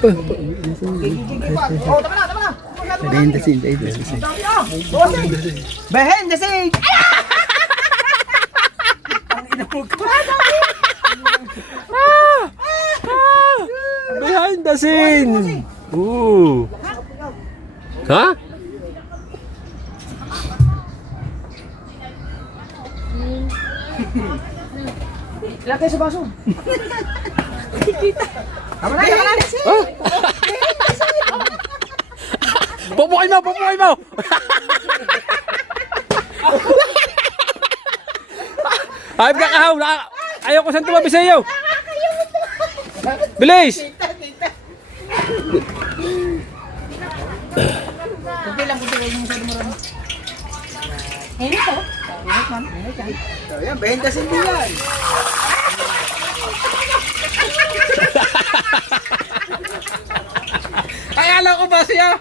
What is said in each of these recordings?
Oh, tama na. Behind the scene. Behind the scene. Behind the scene. Ooh. Ha? Lagay sa baso. Tama na. Ah? Pupukin mo! Hayop ka kahaw! Ayaw ko saan tumabi sa iyo! Bilis! Kunti lang yung masyado marami. Hinit to. Hinit man. So yan, behind the scene din yan. Ay, alam ko ba siya?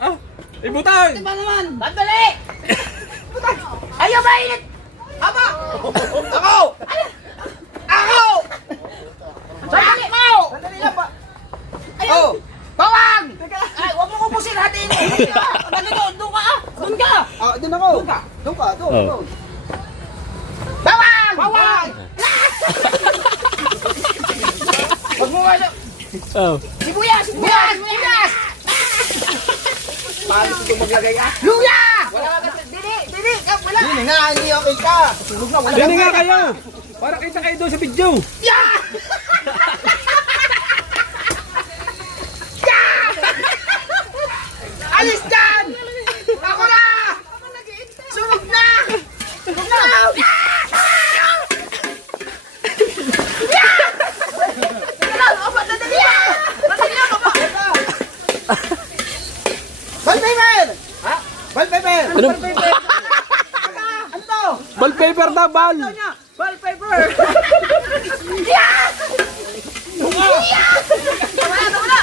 Ah, ibutang! Diba naman? Bandali! Ayaw ba init? Aba! Ako! Sandali mo! Sandali lang ba? Ayaw! Bawang! Ay, huwag mo kupusin natin! Doon ka! Doon ka! Doon ako. Doon ka. Bawang! Bawang! Huwag mo ano! Oh. Sibuyas! Paano ito maglagay ka? Luya! Wala ka! Dili! Wala! Hindi nga, hindi okay ka. Tulog na, wala. Dali nga kayo! Para kita kayo doon sa video! Yeah! Alis dyan! Ako na! Sunog na! Wallpaper! Ha? Wallpaper! Ano? Ano to? Wallpaper na, bal! Wallpaper! Wala!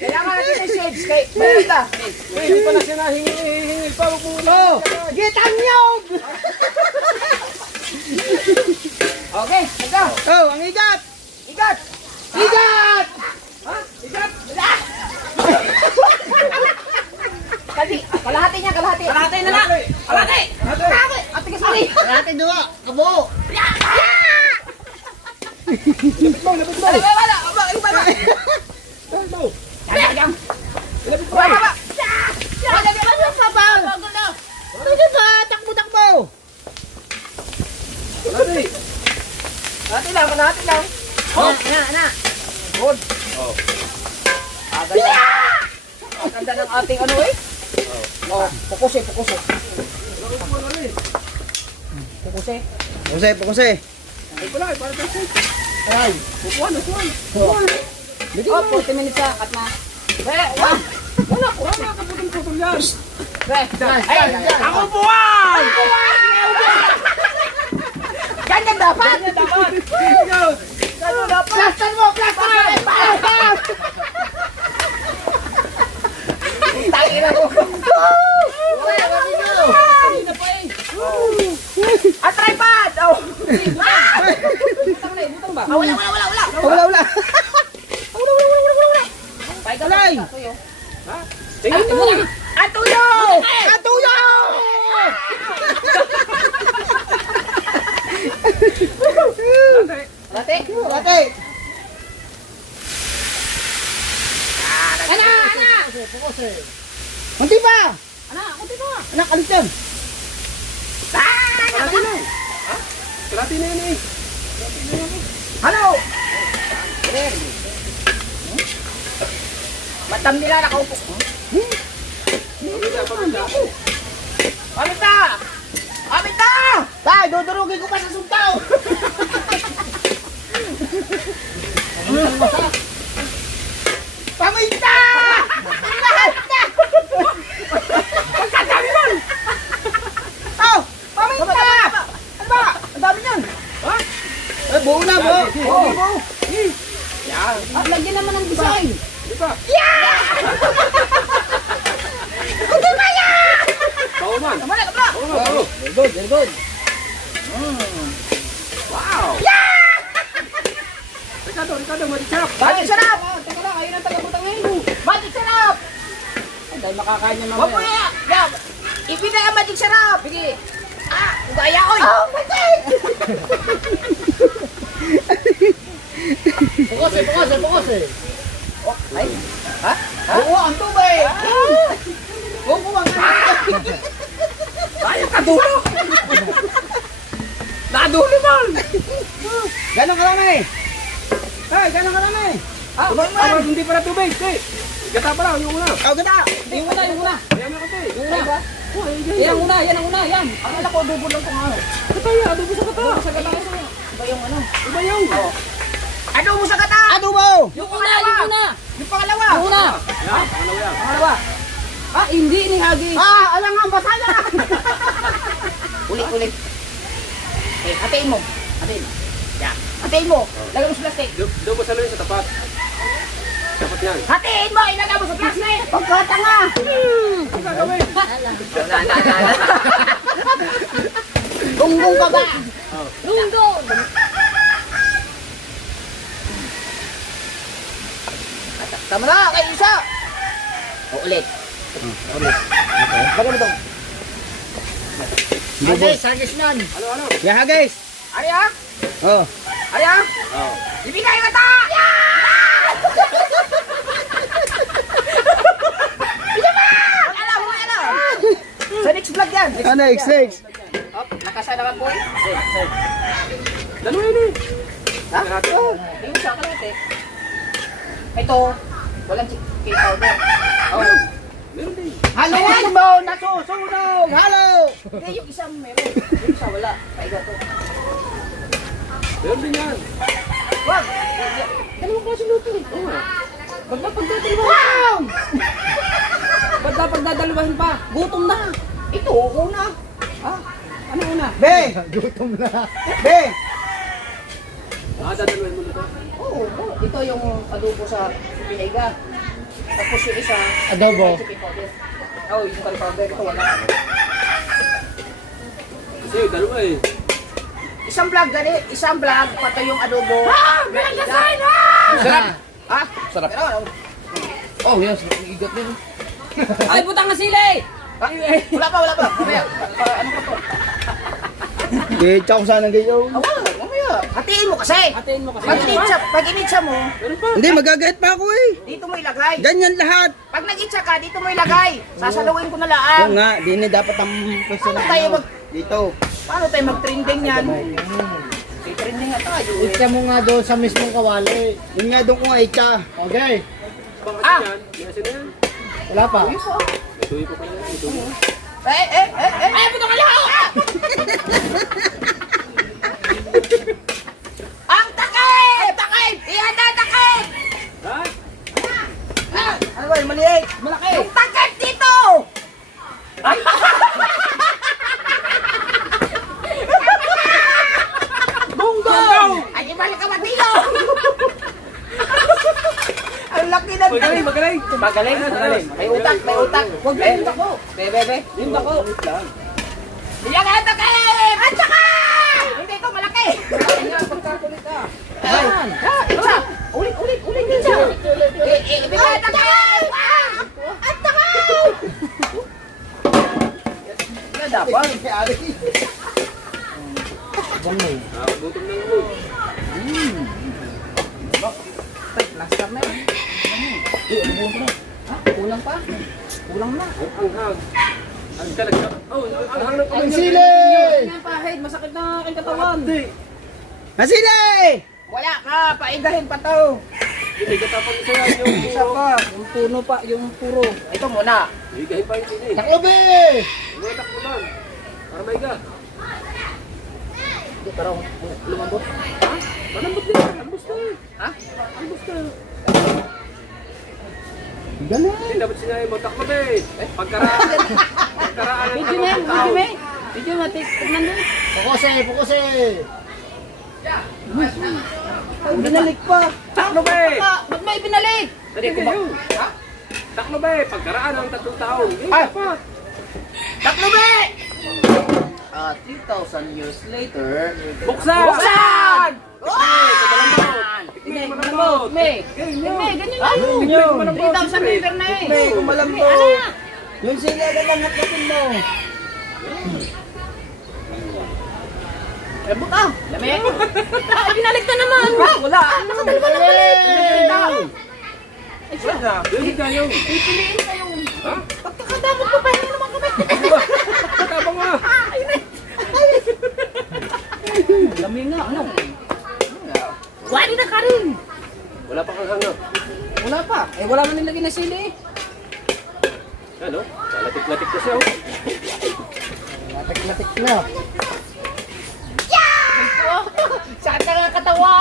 Kailangan natin ng shades kay Maganda. Hindi pa na siya nahingil pa. Oh! Gitang nyog! Okay, ito. Oh, ang igat! Igat! Igat! Ha? Igat! Kalahati niya, kalahati. Kalahati na lang. Kalahati! Kalahati! Ate kasali! Kalahati dua! Abo! Lapit mo! Wala! Wala! Yan! Baba! Wala ka ba sa pang? Ano ba? Takbo-takbo! Kalahati lang. Oh, ana! Good. Oh. Ang ganda ng ating ano eh. Oh, pukuse. Pukuse. Pukuse! Aray. Upuan. Oh, 40 minutes na, kat na. Wala ka putol yan. Ay, ako buwan! Ganyan dapat! Ganyan dapat! Plaster mo! Tangin ako! At tripod! Butang ba? Wala! Wala! Alay! Atuyo! Late! Ana! Kunti pa! Anak, alis yan! Kalahati na yun eh! Ano? Matam nila nakaupo. Pamita! Tay, dudurugin ko pa sa suntaw! Pamita! Lahat na! Pagkadami nun! Oh! Pamita! Ano ba? Ang dami nun! Buo At lagyan naman ng design. Diba? Bawo man. Tama na, tama. Bawo man, bawo. Very good, very good. Wow. Ricardo, magic sarap. Magic sarap! Teka lang, ayun ang taga-butang ngayon. Magic sarap! Ay, dahil makakain niya mamaya. Huwag mo yan. Yan. Ibigay ang magic sarap. Sige. Ugaya, oy. Oh, magic. Bukos eh. Ay, Oo, ang tubig. huwag mo ang Ay, kadulo. Nadulo man. Ganon karami. Ay, ganon karami. Hindi para tubig. Gata pa lang, yung una. Oh, ganda. Yung una. Ayan na kasi. Yung una. Yan ang una, yan. Ang alam ko, adobo lang kung ano. Kataya, adobo sa kata. Sa gata kasi. Iba yung ano. Iba yung. Adobo sa kata. Adobo. Yung una. Yung pangalawa. Yung una. Yan, pangalawa yan. Pangalawa. Hindi ni Hagi. Alam nga, basa na. Ulit. Hatiin mo. Yan. Hatiin mo. Lagay mo sa plastic. Dobo sa luwi sa tapat. Tapat yan. Hatiin mo. Ilagay mo sa plastic. Pagkatanga. Ang gagawin. Gunggong ka ba? Lunggong. Tama na, kay isa. Ulit. Bagay mo daw. Hagis, hagis nan. Ano? Ya, hagis. Ariya? Oh. Ariya? Oo. Ibigay ka ta! Alam. Sa next vlog yan. Next. Up, nakasana ka po. Dalawa yun eh. Ha? Natin. Yung sa kalate. Ito, walang chicken powder. Oh. Meron din. Haluin mo! Nasusunog! Halo! Hindi, yung isang meron. Yung isa wala. Paiga to. Meron din yan. Wag! Dalawang klase luto eh. Ba't ba pagdadalawahin? Wow! Ba't ba pagdadalawahin pa? Gutom na. Ito, una. Ano una? Be! Gutom na. Be! Dadalawin mo nito. Oo, ito yung adobo sa pinaiga. Tapos yung isa, Adobo. chicken powder. Oh, yung curry powder. Ito wala. Kasi dalawa eh. Isang vlog, pati yung adobo. Meron na sign! Sarap! Ha? Sarap. Oh, yes. Igot din. Ay, putang nga sili! Wala pa. Mamaya. Ano pa to? Tsaka ko sana kayo. Mamaya. Hatiin mo kasi. Hatiin mo kasi. Pag initsa mo, Hindi, magagayat pa ako eh. dito mo ilagay. Ganyan lahat. Pag nag-itsa ka, dito mo ilagay. Sasaluin ko na Oo lang. nga, di na dapat ang pwesto Paano na tayo ano. mag... Dito. Paano tayo mag-trending yan? Trending nga tayo eh. Itsa mo nga doon sa mismong kawali. Yun nga doon ko nga itsa. Okay. Baka Ah! yan. Yes, yan. Wala pa. Ituwi ko pala yan. Ituwi. Ay, puto ka lang! Ang takip! Ihanda ang takip! Ha? Ano ba yung maliit? Malaki. Yung takip dito! Bunggong! Ay, ibalik ka matilo! Ang laki ng takip! Magaling. May utak. Huwag na yung dako. Bebe. Yung dako. Bilang ang takip! At saka! Hindi ito, malaki! Ayan, pagkakulit ka. Ayan. Isa. Ulit. Isa. Ibigay ang takip! At saka! Yan dapat. Gutom na yun. Plaster na yun. Kulang pa. Kulang na. Ang hang. Ang talaga. Oh, ang hang na Ang sili! Yan pa, Hed. Masakit na aking katawan. Ang sili! Wala ka, paigahin pa to. Hindi ka tapang isa yan yung Isa pa. Yung puno pa, yung puro. Ito muna. Higahin pa yung sili. Taklo be! Mga takbo lang. Para may higa. Hindi, pero lumambot. Malambot din. Albos na eh. Ha? Albos na. Ganun. Hindi dapat sinabi mo. Takbo ba eh. Pagkaraan. Pagkaraan. Medyo na yun, medyo na yun. Medyo na, tignan mo. Pukose! Binalik pa. Taklo ba eh? Ba't may binalik? Hindi ko ba? Ha? Taklo ba eh? Pagkaraan ng 3 taon. Eh, Ay! dapat. Taklo ba? 3,000 years later. Buksan! Buksan! Tikmay, malambot. May, ganyan lang. 3,000 liter na eh. May kumalambot. Yung sila na lang natin mo. Eh, buka. Lamig. Binalik na naman. Wala. Nakadalawa na balik. Hindi kayo. Pipiliin kayo. Ha? Pagkakadamot ko pa, hindi naman kami. Matapang nga. Lamig nga, ano? Wali na ka rin. Wala pa kang hangap. Wala pa. Eh, wala na nilagay na sili eh. Ano? Lalatik-latik ko siya. Latik-latik na. Saan ka nga katawa?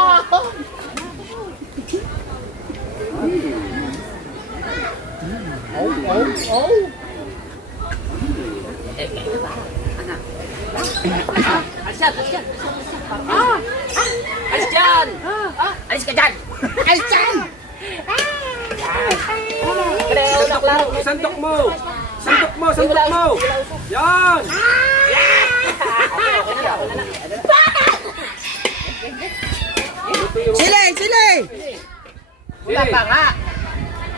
Alis dyan! Alis ka dyan! Alis dyan! Santok mo! Santok mo! Santok mo! Yan! Sili! Sili! Wala pa nga!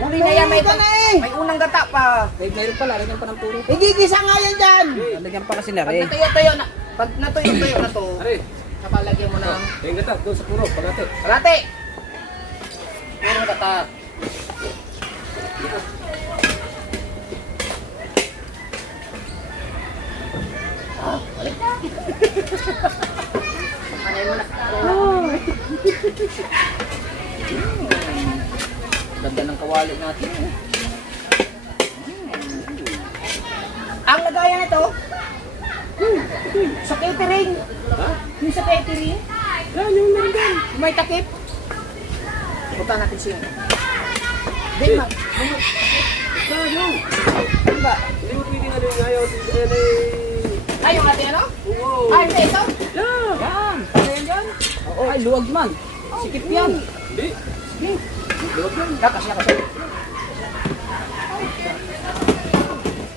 Huli na yan, may unang gata pa. Meron pala, lagyan pa ng puro. Igigisa nga yan dyan! Lagyan pa kasi na Pag rin. natuyo-tuyo na, pag natuyo-tuyo na to, Ari, napalagyan mo ng yung gata, doon sa puro, pagkati. kalate. Unang gata. Balik. Anay mo na. Ganda ng kawali natin. Ang lagayan nito, sa catering. Ha? Yung sa catering, Yan, yung meron. may takip. Punta natin siya. Di ba? Yan, yung. Diba? Hindi mo pwede nga yung ngayon. Hindi Ay, yung ating ano? Oo. Ay, hindi ito? Yan. Yan! Ano yan dyan? Oo, ay luwag man. Sikip yan. Hindi. Luwag yan. Lakas, lakas.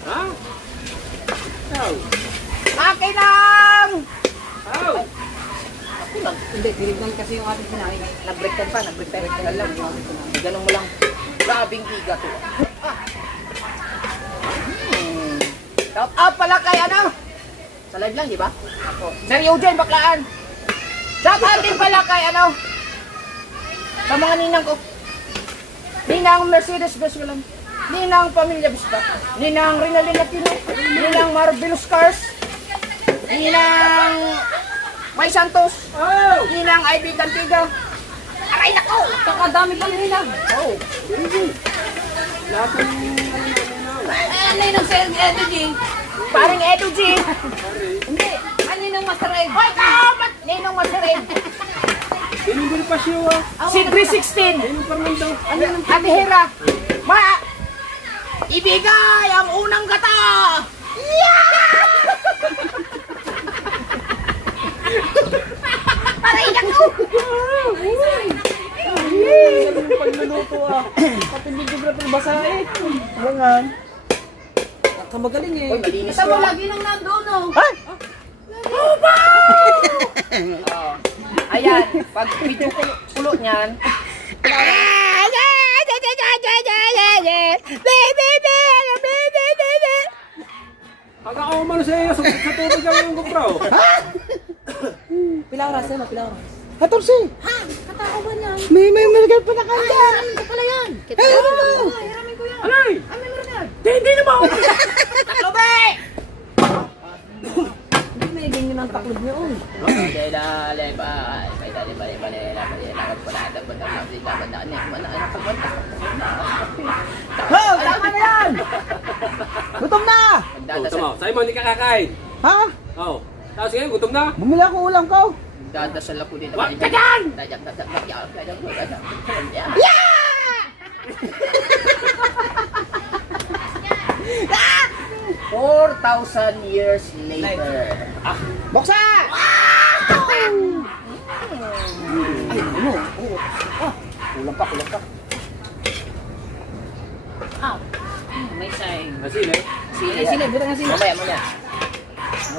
Ha? Aw. Akin lang! Aw. Hindi, tinignan kasi yung ating sinain. Nag-break time pa, nag-break time. Alam mo, ganun mo lang. Grabing higa to. Shout out pala kay ano? Sa live lang, di ba? Ako. Sir Eugene, baklaan. Shout out din pala kay ano? Sa mga ninang ko. Ninang Mercedes Vespalan. Ninang Pamilya Vista. Ninang Rinalyn Aquino. Ninang Marvelous Cars. Ninang May Santos. Aw. Ninang Ivy Dantiga. Aray nako! Kakadami kami nila. Oh. Lahat ng Ano yun ang Sir Edo G? Paring Edo G. Hindi, ano yun ang Master Ed? Hoy, kamat! Ninong Masarin. Yung Bonifacio ah. Si 316. Yung Fernando. Ate Hera. Ibigay ang unang gata! Aray nako! Yung pagluluto ah. Pati video grapher basahin. Gangan. Kamagaling eh. Uy, malinis Kita mo ko, ah. lagi nang nandoon oh. Ayan, pag medyo kulo niyan, Pag ako umano sa iyo, sa tubig kami yung gupro. Pilang oras yun, pilang oras. 14. Ha? Katakauban yan. May malagay pa na kanda. Hiramin ko pala yan. Hiramin ko yan. Alay! Ay, may meron yan. Hindi na ba? taklo ba? Hindi may ganyan ang taklob niya oh. Ho! Tama na yan! Gutom na! Oh, tama. Sa'yo mo, hindi ka kakain. Ha? Oh. Tapos ngayon, gutom na. Bumili ako ulam ko. Dadasal ako dito. Wag ka dyan! Yeah! 4,000 years later. Buksan! Ay, ano? Oo. Ah, Kulang pa, kulang pa. May sign. Masili. Sili, buta nga sili. Mamaya. Mamaya,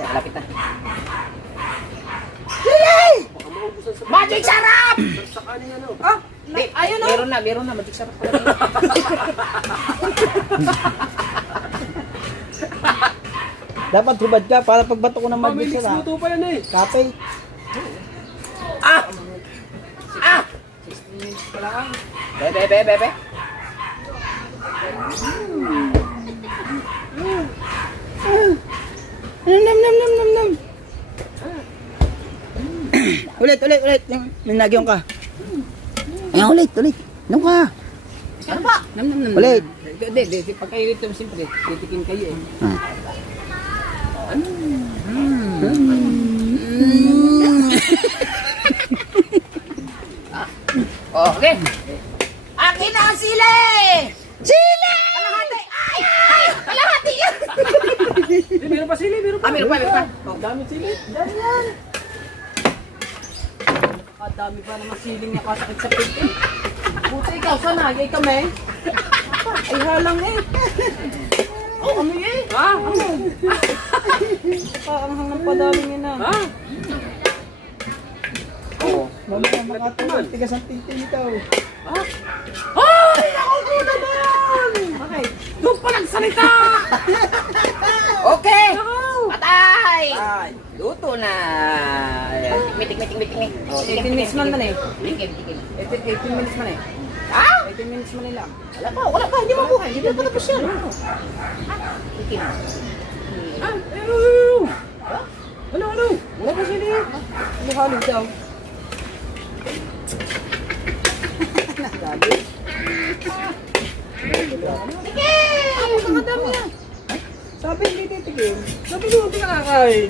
malapit na. Magic sarap! Sa kanin ano. Ah, ayun o. Meron na, magic sarap pala. Dapat hubad ka para pagbato ko ng May magic mix sila. luto pa yan eh. Kapay. Ah! 16 minutes pa lang. Bebe. Nam. Ulit. May nagyong ka. Ayan, ulit. Nam ka. Ano ba? Nam. Ulit. Hindi. Pagkainit mo siyempre, titikin kayo eh. Okay. Akin na ang sili! Sili! Kalahati! Ay! Kalahati yan! Meron pa sili, meron pa. Meron pa. Ang dami sili. Dami pa naman siling nakasakit sa pit eh. Buti ikaw, sanagay kami. Ay halang eh. Kami eh. Ha? Parang hangang padami nga na. Ha? Mamaya makatulog. Tigas ang titin ikaw. Ay! Ako ko naman! Okay. Doon pa nagsalita! Okay! Patay! Luto na! Tikmi. 18 minutes man na eh. Tikim. 18 minutes man eh. Ha? 18 minutes man lang. Wala pa. Hindi mo buhay. Hindi pa tapos yan. Tikim. Ano? Wala pa sili. Ano halog daw? Tikim! Nakadami yan. Sabi hindi titikim. Sabi hindi mo pinakakain.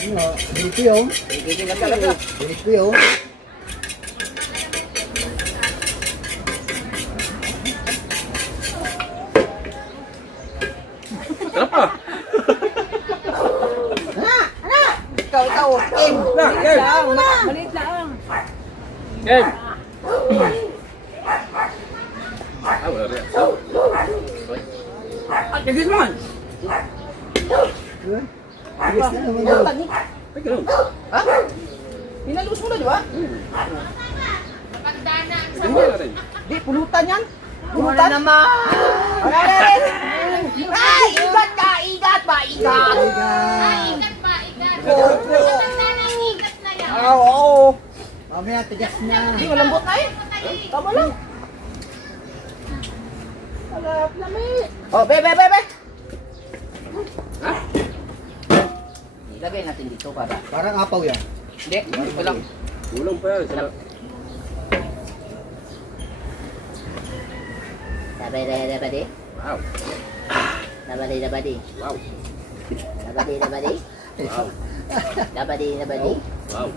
Ano? Dito yun. Tikim na talaga. Dito yun. Sarap pa. Ikaw. Tikim. Maliit lang. Game. Wala rin. At gagawin mo man. Tigas na naman yun. Ay, ganun. Ha? Pinalus mo na, di ba? Hindi natin. Di, pulutan yan. Pulutan naman. Ay, igat ka. Igat ba? Igat. Oo. Mamaya tigas na. Di, malambot na eh. Tama lang. Alap na Oh, be. Ha? Ilagay natin dito para. Parang apaw yan. Hindi, ito lang. Kulang pa yan. Sarap. Dabadi. Wow. Dabadi. Wow. Dabadi. Wow. Dabadi. Wow.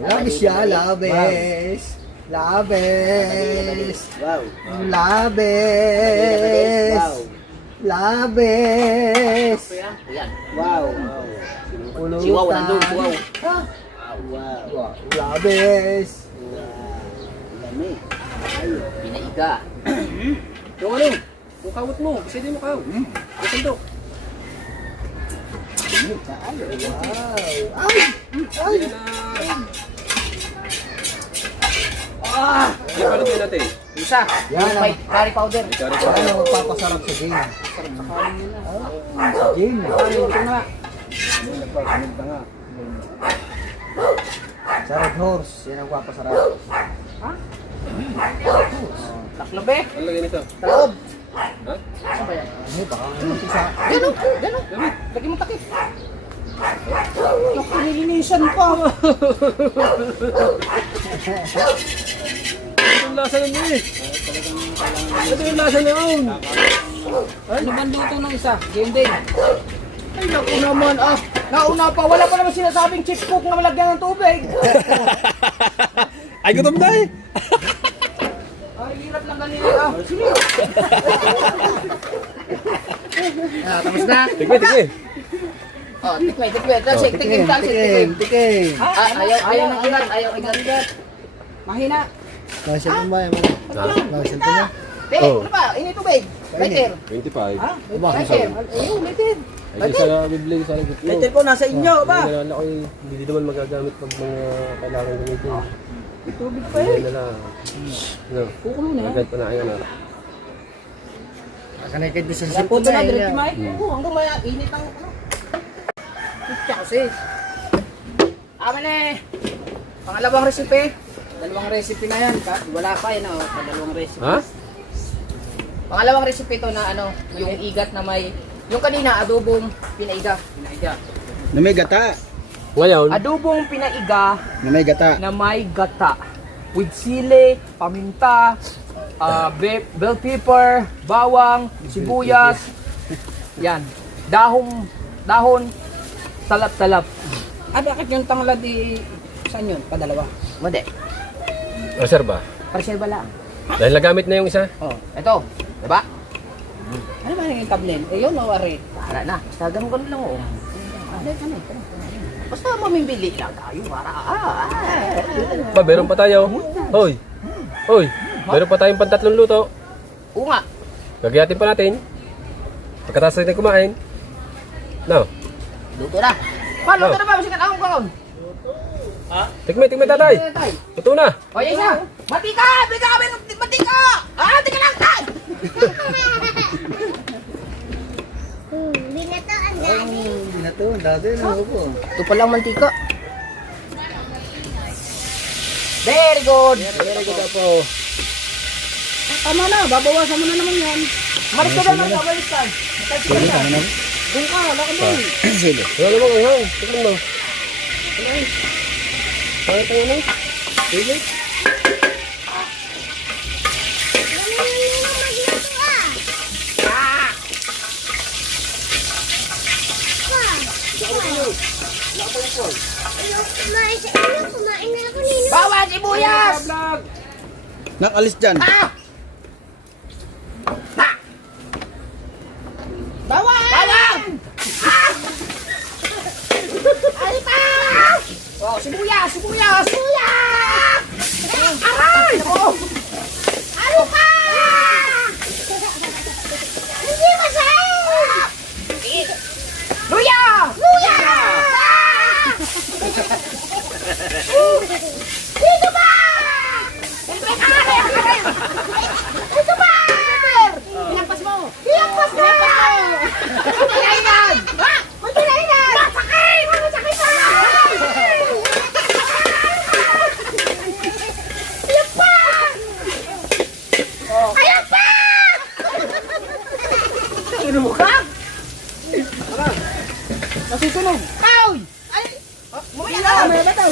Labis siya, labis. Labis. Wow. Labis. Labis. Ayan. Wow. Siwaw, nandun, siwaw. Wow. Labis. Lami. Pinaiga. Yung ano? Yung kawot mo. Kasi di mo kaw. Yung sandok. Wow. Ay. Ano pa rin natin? Isa. Yan ang- May curry powder. Sorry Yan po. ang magpapasarap sa game. Sa game. Sa Red Horse. Yan ang magpapasarap. Taklobe. Ano lagay nito? Taloob. Ha? Ano ba? Ano isa? Gano'n. Lagi mo takip. Nakinilinisan pa. Ito yung lasa nun eh. Ito yung lasa nun. Ano ba luto ng isa? Game day. Ay, naku naman ah. Nauna pa. Wala pa naman sinasabing chip cook na malagyan ng tubig. Ay, gutom na eh. Ay, hirap lang ganyan ah. Sige. Tapos na. Tigwe. Oh, tikme. Talsik, tikim. Tikim. Ayaw ng igat. Mahina. Cellphone ba yan? Cellphone niya? Hindi, ano ba? Ini tubig. Lighter. 25. Lighter. Ayun, lighter. Ay, sa bibili sa gitna. Letter ko nasa inyo ba? Hindi ko hindi naman magagamit pag mga kailangan gamitin. Tubig pa Hindi eh. na lang. No. Kukulo na yan. Agad pa na ayun. Connected din sa Sa cellphone puto na, na diretso yun. may. Oo, hanggang maya, init ang ano. Pitya kasi. Amin eh. Pangalawang recipe. Dalawang recipe na yan. Wala pa yun, oh. Dalawang recipe. Ha? Pangalawang recipe to na ano, yung igat na may, yung kanina, adobong pinaiga. Na may gata. Ngayon, Adobong pinaiga Na may gata. na may gata. With sili, paminta, bell pepper, bawang, sibuyas. Yan. Dahon, talap-talap. Bakit yung tanglad saan yun? Padalawa? Madi. reserva. Parcel ba lang? Dahil nagamit na yung isa. Oh, ito. Diba? Ano ba yung tablet? Yun, mawari. Para na. Basta ganun lang, oh. Basta mamimili lang tayo para. Ba, meron pa tayo. Hoy. Meron pa tayong pantatlong luto. Oo nga. Gagayatin pa natin. Pagkatapos natin kumain. No. Luto na. Luto na ba? Masikat akong karon. Tikme tatay. Ito na. O, yan siya. Matika! Bigyan kami ng matika! Tika lang ka! Binataan dati. Hindi na to. Dati na po. Ito pa lang mantika. Very good. Very good po. Tama na. Babawasan mo na naman yan. Malis ka naman. Malis ka. Malis ka na. Doon ka. Wala ka doon. Sige. Wala naman ang hang. Tikman mo. Kaya tayo na. Sige. Kumain na ako nino. Bawal sibuyas! Nakalis dyan. Bawal! Bawal! Ay pa! Oh, sibuyas! Sibuyas! Sibuyas! Aray! Ako! Ano ka? Hindi masaya. Luya! Luya! Dito ba? Siyempre, aray! Aray! Dito ba? Pinampas mo! Iyampas mo. Kailangan! Ha? Magkailan? Sakit! Masakit pa. Ayan pa. Ayan pa. Ano mo ka? Nasusunog! Ay! Ay! Mamaya na! Mamaya na daw!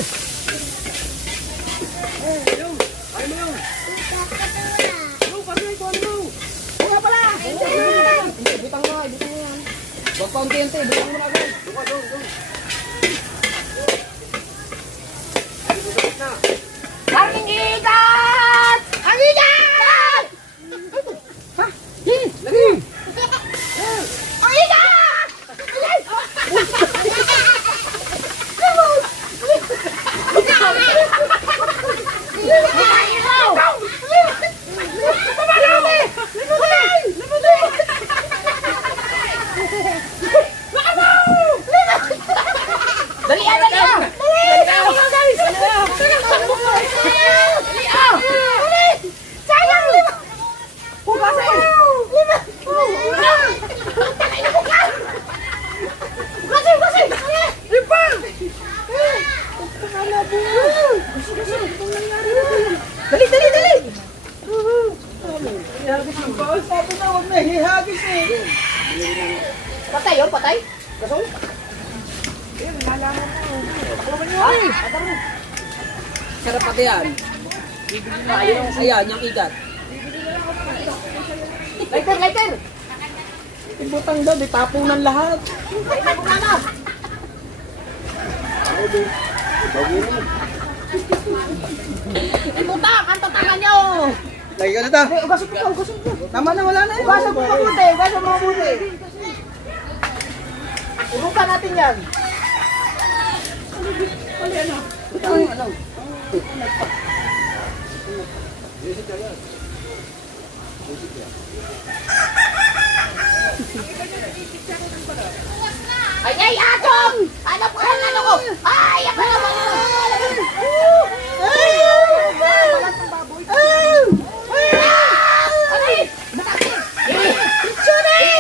Wala pala! Hindi, butang mo yan. Huwag pa unti-unti, butang mo na agad. Karning ikat! Ang ikat! Ha? Lagi! Ang ikat! Dali ah! Dali ah! Sayang, lima. Pumasin! Lima. Kasi. Lipa! Dali! Sabi na, huwag na hihagis eh. Patay yun, patay? Gasol? Sarap pati yan. Ayan, yung igat. Lighter! Ibutang daw, di tapunan lahat. Ibutang! Ang tatangan nyo! Lagi ka na ta. Ugasan mo! Tama na, wala na yun. Ugasan mo mabuti! Urukan natin yan! Ay, Atong! Ano pa ang ano ko? Ay, ako naman!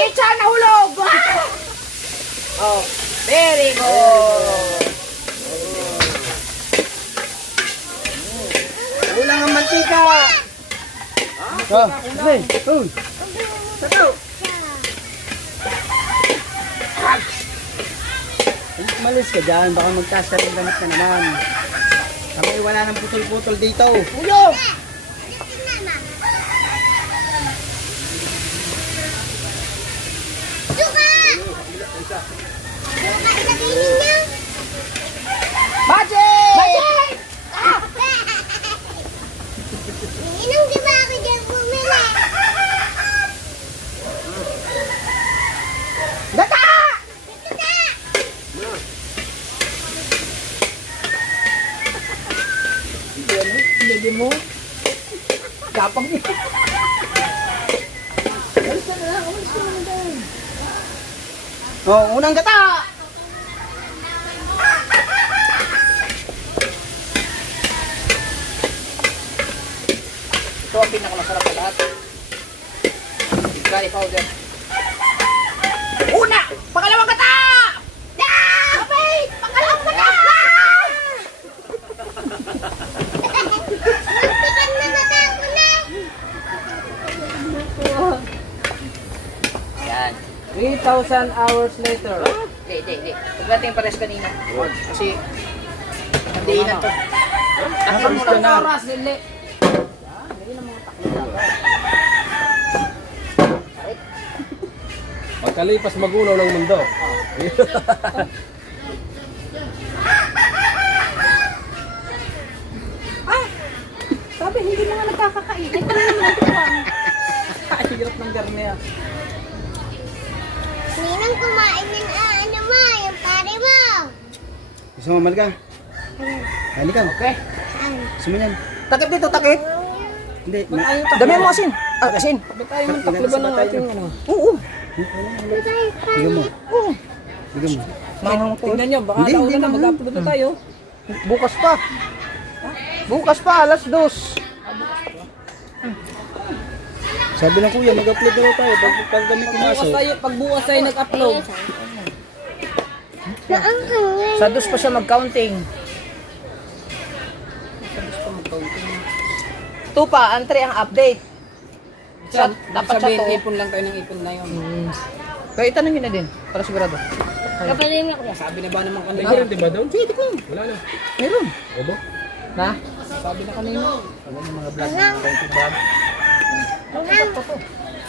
Itcha na hulog! Oh, very good! Kulang ang mantika. Oh, hey, oh. Malis ka dyan, baka magtaas ka rin gamit ka naman. Kami wala nang putol-putol dito. Hulog! Budget! Budget! Inong di ba ako dyan bumili? Data! Hindi mo. Gapang niya. Oh, unang gata. Ito ang pinakamasarap sa lahat. Curry powder. Una! Pangalawang kata! Wait! Pangalawang ka na! Muntikan na natako na! Yan. 3,000 hours later. Hindi. Huwag natin yung pares kanina. Kasi, nandiinan to. Takpan mo lang. Oras, dili. Pagkalipas magunaw ng mundo. Sabi, hindi na nga nagkakakain. Ito na naman ang tuwan. Hirap ng garne ah. Ninang kumain ng ano mo, yung pare mo. Gusto mo malika? Halika. Okay. Gusto mo yan? Takip dito, takip. Hindi. Dami mo asin. Ah, asin. Ba't tayo man takliban ng ating ano? Oo. Bigyan mo. Bigyan mo. Tingnan nyo, baka Hindi, daw hindi na naman. mag-upload na tayo. Bukas pa. Bukas pa, alas 2. Sabi ng kuya, mag-upload na raw tayo pag kami pumasok. Pag bukas tayo nag-upload. Naanghang nga. Sa 2 pa siya mag-counting. Ito pa, ang 3 ang update. Dapat siya Sabihin, to. ipon lang tayo ng ipon na yun. Kaya itanong nyo na din, para sigurado. Kapalin mo ko. Sabi na ba naman May kanina? di ba doon? Sige, tikman. Wala na. Meron. Obo? Na? Sabi na kanina.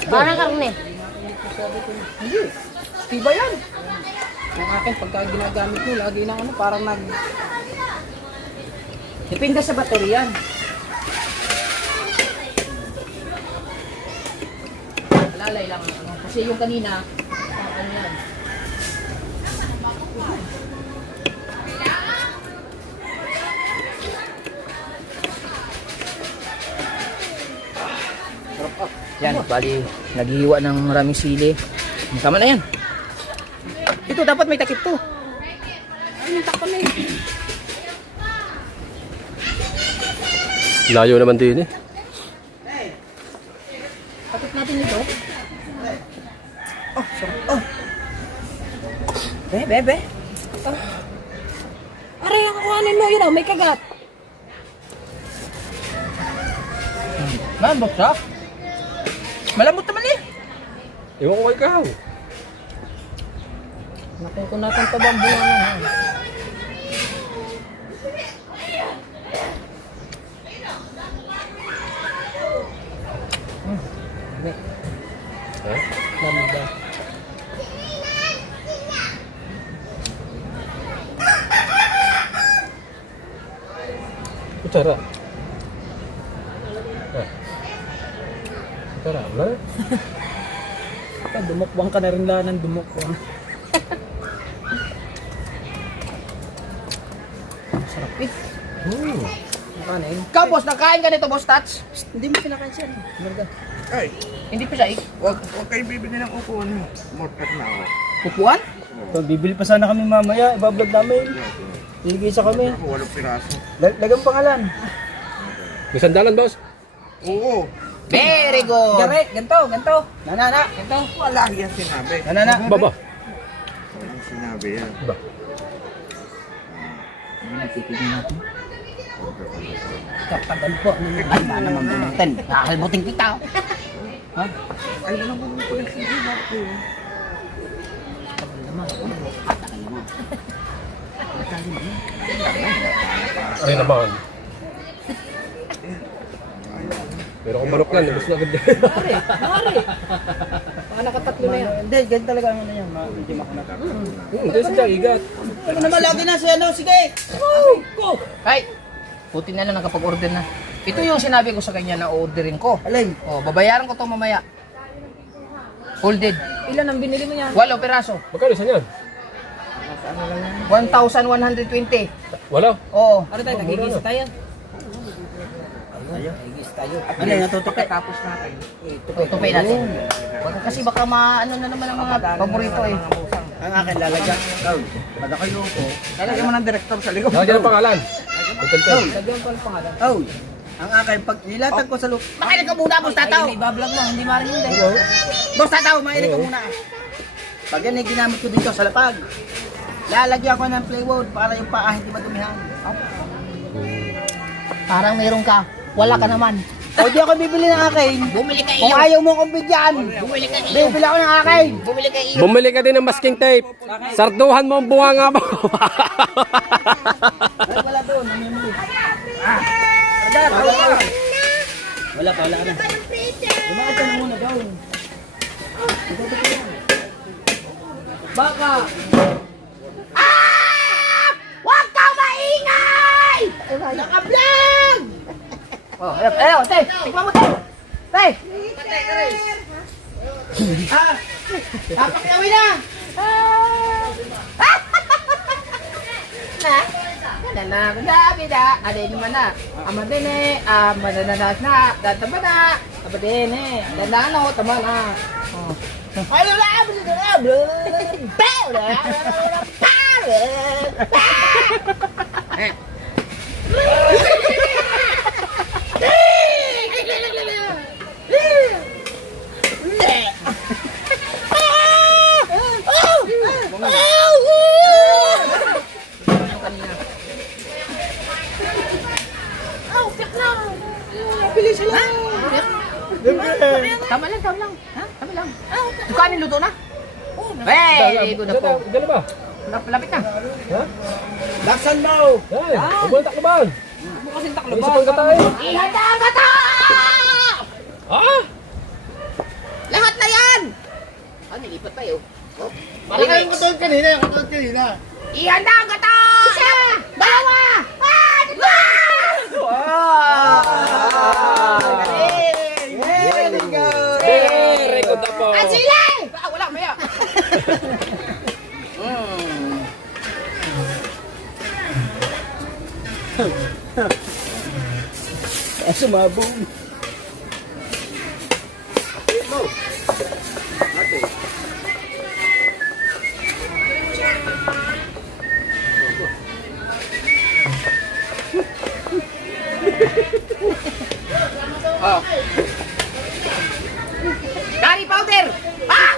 Parang karne. Tiba yan. Yung akin, pagka ginagamit mo, lagi na ano, parang nag... Depende sa bateryan. Lalay lang ano. Kasi yung kanina, ano yan. Yan, bali, naghihiwa ng maraming sili. Tama na yan. Ito, dapat may takip to. Layo naman din eh. Takip natin ito. Oh, sarap. Oh. Be. Aray, ang kuhanin mo, yun may kagat. Malambot siya. Malambot naman eh. Ewan ko kay Kahaw. Nakuha natin ito bang bunga na. Ha? Dami ba? Kutsara. Ah. Kutsara, wala na. Dumukbang ka na rin lang ng dumukbang. Sarap eh. Kanin. Ikaw, boss, nakain ka nito, boss Tats? Hindi mo kinakain siya. Marga. Ay, Hindi pa siya wag kayo bibili ng upuan mo. Mortar na ako. upuan? So, bibili pa sana kami mamaya. Ibablog namin. Tigisa kami. Ako, 8 piraso. Lagang pangalan. May sandalan, boss. Oo. Very good. Gare, ganto. Nanana. Ganto. Wala yan sinabi. Nanana. Baba. Walang sinabi yan. Ba. Tagal po. Ay, na naman bumutin. Nakakalbuting kita. Ha? Ay, wala mo ko yung sige. Bakit? Ay naman. Pero kung manok lang, nabos na agad. Nakatatlo na yan. Hindi, ganyan talaga ang ano yan. Hindi makunat. Ito sa igat. Ano naman lagi na si ano? Sige! Ay, puti na lang nakapag-order na. Ito yung sinabi ko sa kanya na orderin ko. Alin? Oh, babayaran ko to mamaya. Folded. Ilan ang binili mo niya? 8 piraso. Magkano isa niyan? 1,120. Wala. Oo. Ano tayo, nagigisa tayo? Ano yung natutupi? Tapos natin. Tutupay natin. Baka kasi baka maano na naman ang mga paborito eh. Ang akin lalagyan. Pag ako yung upo. Lalagyan mo ng direktor sa likod. Lagyan ng pangalan. Hotel Pen. Lagyan ko ang pangalan. Oh, ang akin, pag nilatag ko sa lupa. Makinig ka muna, Boss Tataw. Ay, ibablog mo, hindi marinig. Boss Tataw, makinig ka muna. Pag yan ay ginamit ko dito sa lapag, lalagyan ko ng plywood para yung paa hindi madumihan. Parang meron ka. Wala ka naman. O di ako bibili ng akin. Bumili ka Kung iyo. ayaw mo kong bigyan, Bumili ka iyo. bibili ako ng akin. Bumili ka iyo. Bumili ka din ng masking tape. Sarduhan mo ang bunga nga mo. Ay, wala doon. Namimili. Wala pa, wala na. Lumakad ka na muna doon. Baka. Huwag ka maingay! Naka-vlog! Oh, ayaw, te. Tikman mo, te. Te. Kapakawin na. Na, sabi na, alin naman na. Amadene, manananas na, datama na. Abadene, danano, tama na. Oh. Ay, Tama lang, tama lang. Ha? Tama lang. Yung kanin luto na? Very good na po. Dala ba? Lapit na. Ha? Laksan mo! Yan. Huwag mo ng takloban. Bukasing taklo Isa pang katay. Ihanda ang gata! Ah! Lahat na yan! Ah, nilipat pa yun. Oh. Parang yung katulad kanina, yung katulad kanina. Ihanda ang gata! Isa! Dalawa! Very good! Very good na po. At sila! Wala, maya. Sumabong. Oh. Curry powder! Ah!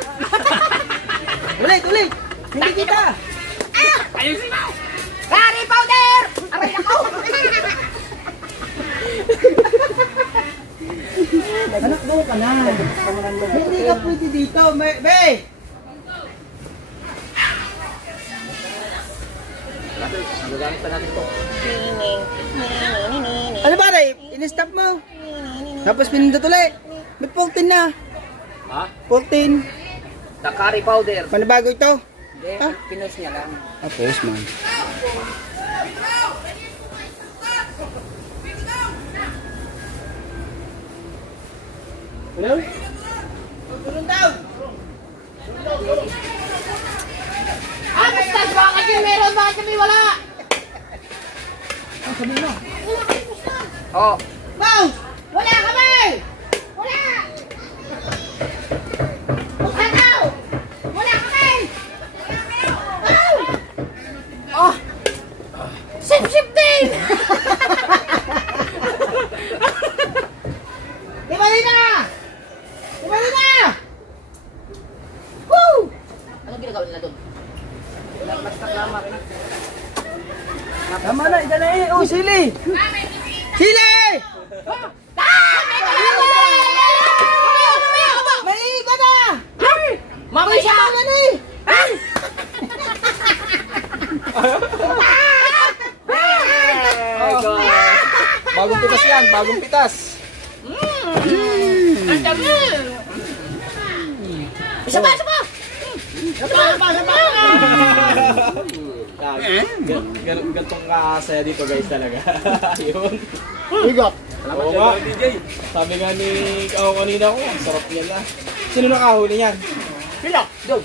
Ulit! Hindi kita! Ayusin mo! Curry powder! Aray ako! Anak mo ka na. Hindi ka pwede dito. Be! Ano ba rin? In-stop mo. Tapos pinindot ulit. Ba't 14 na? Ha? 14. The curry powder. Panabago ito? Ha? Pinos niya lang. Tapos man. Ano? Ah, basta! Bakit yung meron? Bakit kami wala? Sabi mo. Oh. Mouse! Wala kami! Wala! Wala daw! Wala kami! Oh. Sip-sip din! Ibali na! Ibali na! Woo! Anong ginagawa nila doon? Tama na, ika na eh. Oh, sili! Sili! Mali ka na! Mamaya! Bagong pitas yan, bagong pitas. Ang dami! Isa pa, isa pa! Gantong kasaya dito guys talaga. Yun. Bigot! Oo nga. Sabi nga ni ako kanina ko, ang sarap niya na. Sino nakahuli niyan? Sino? Doon.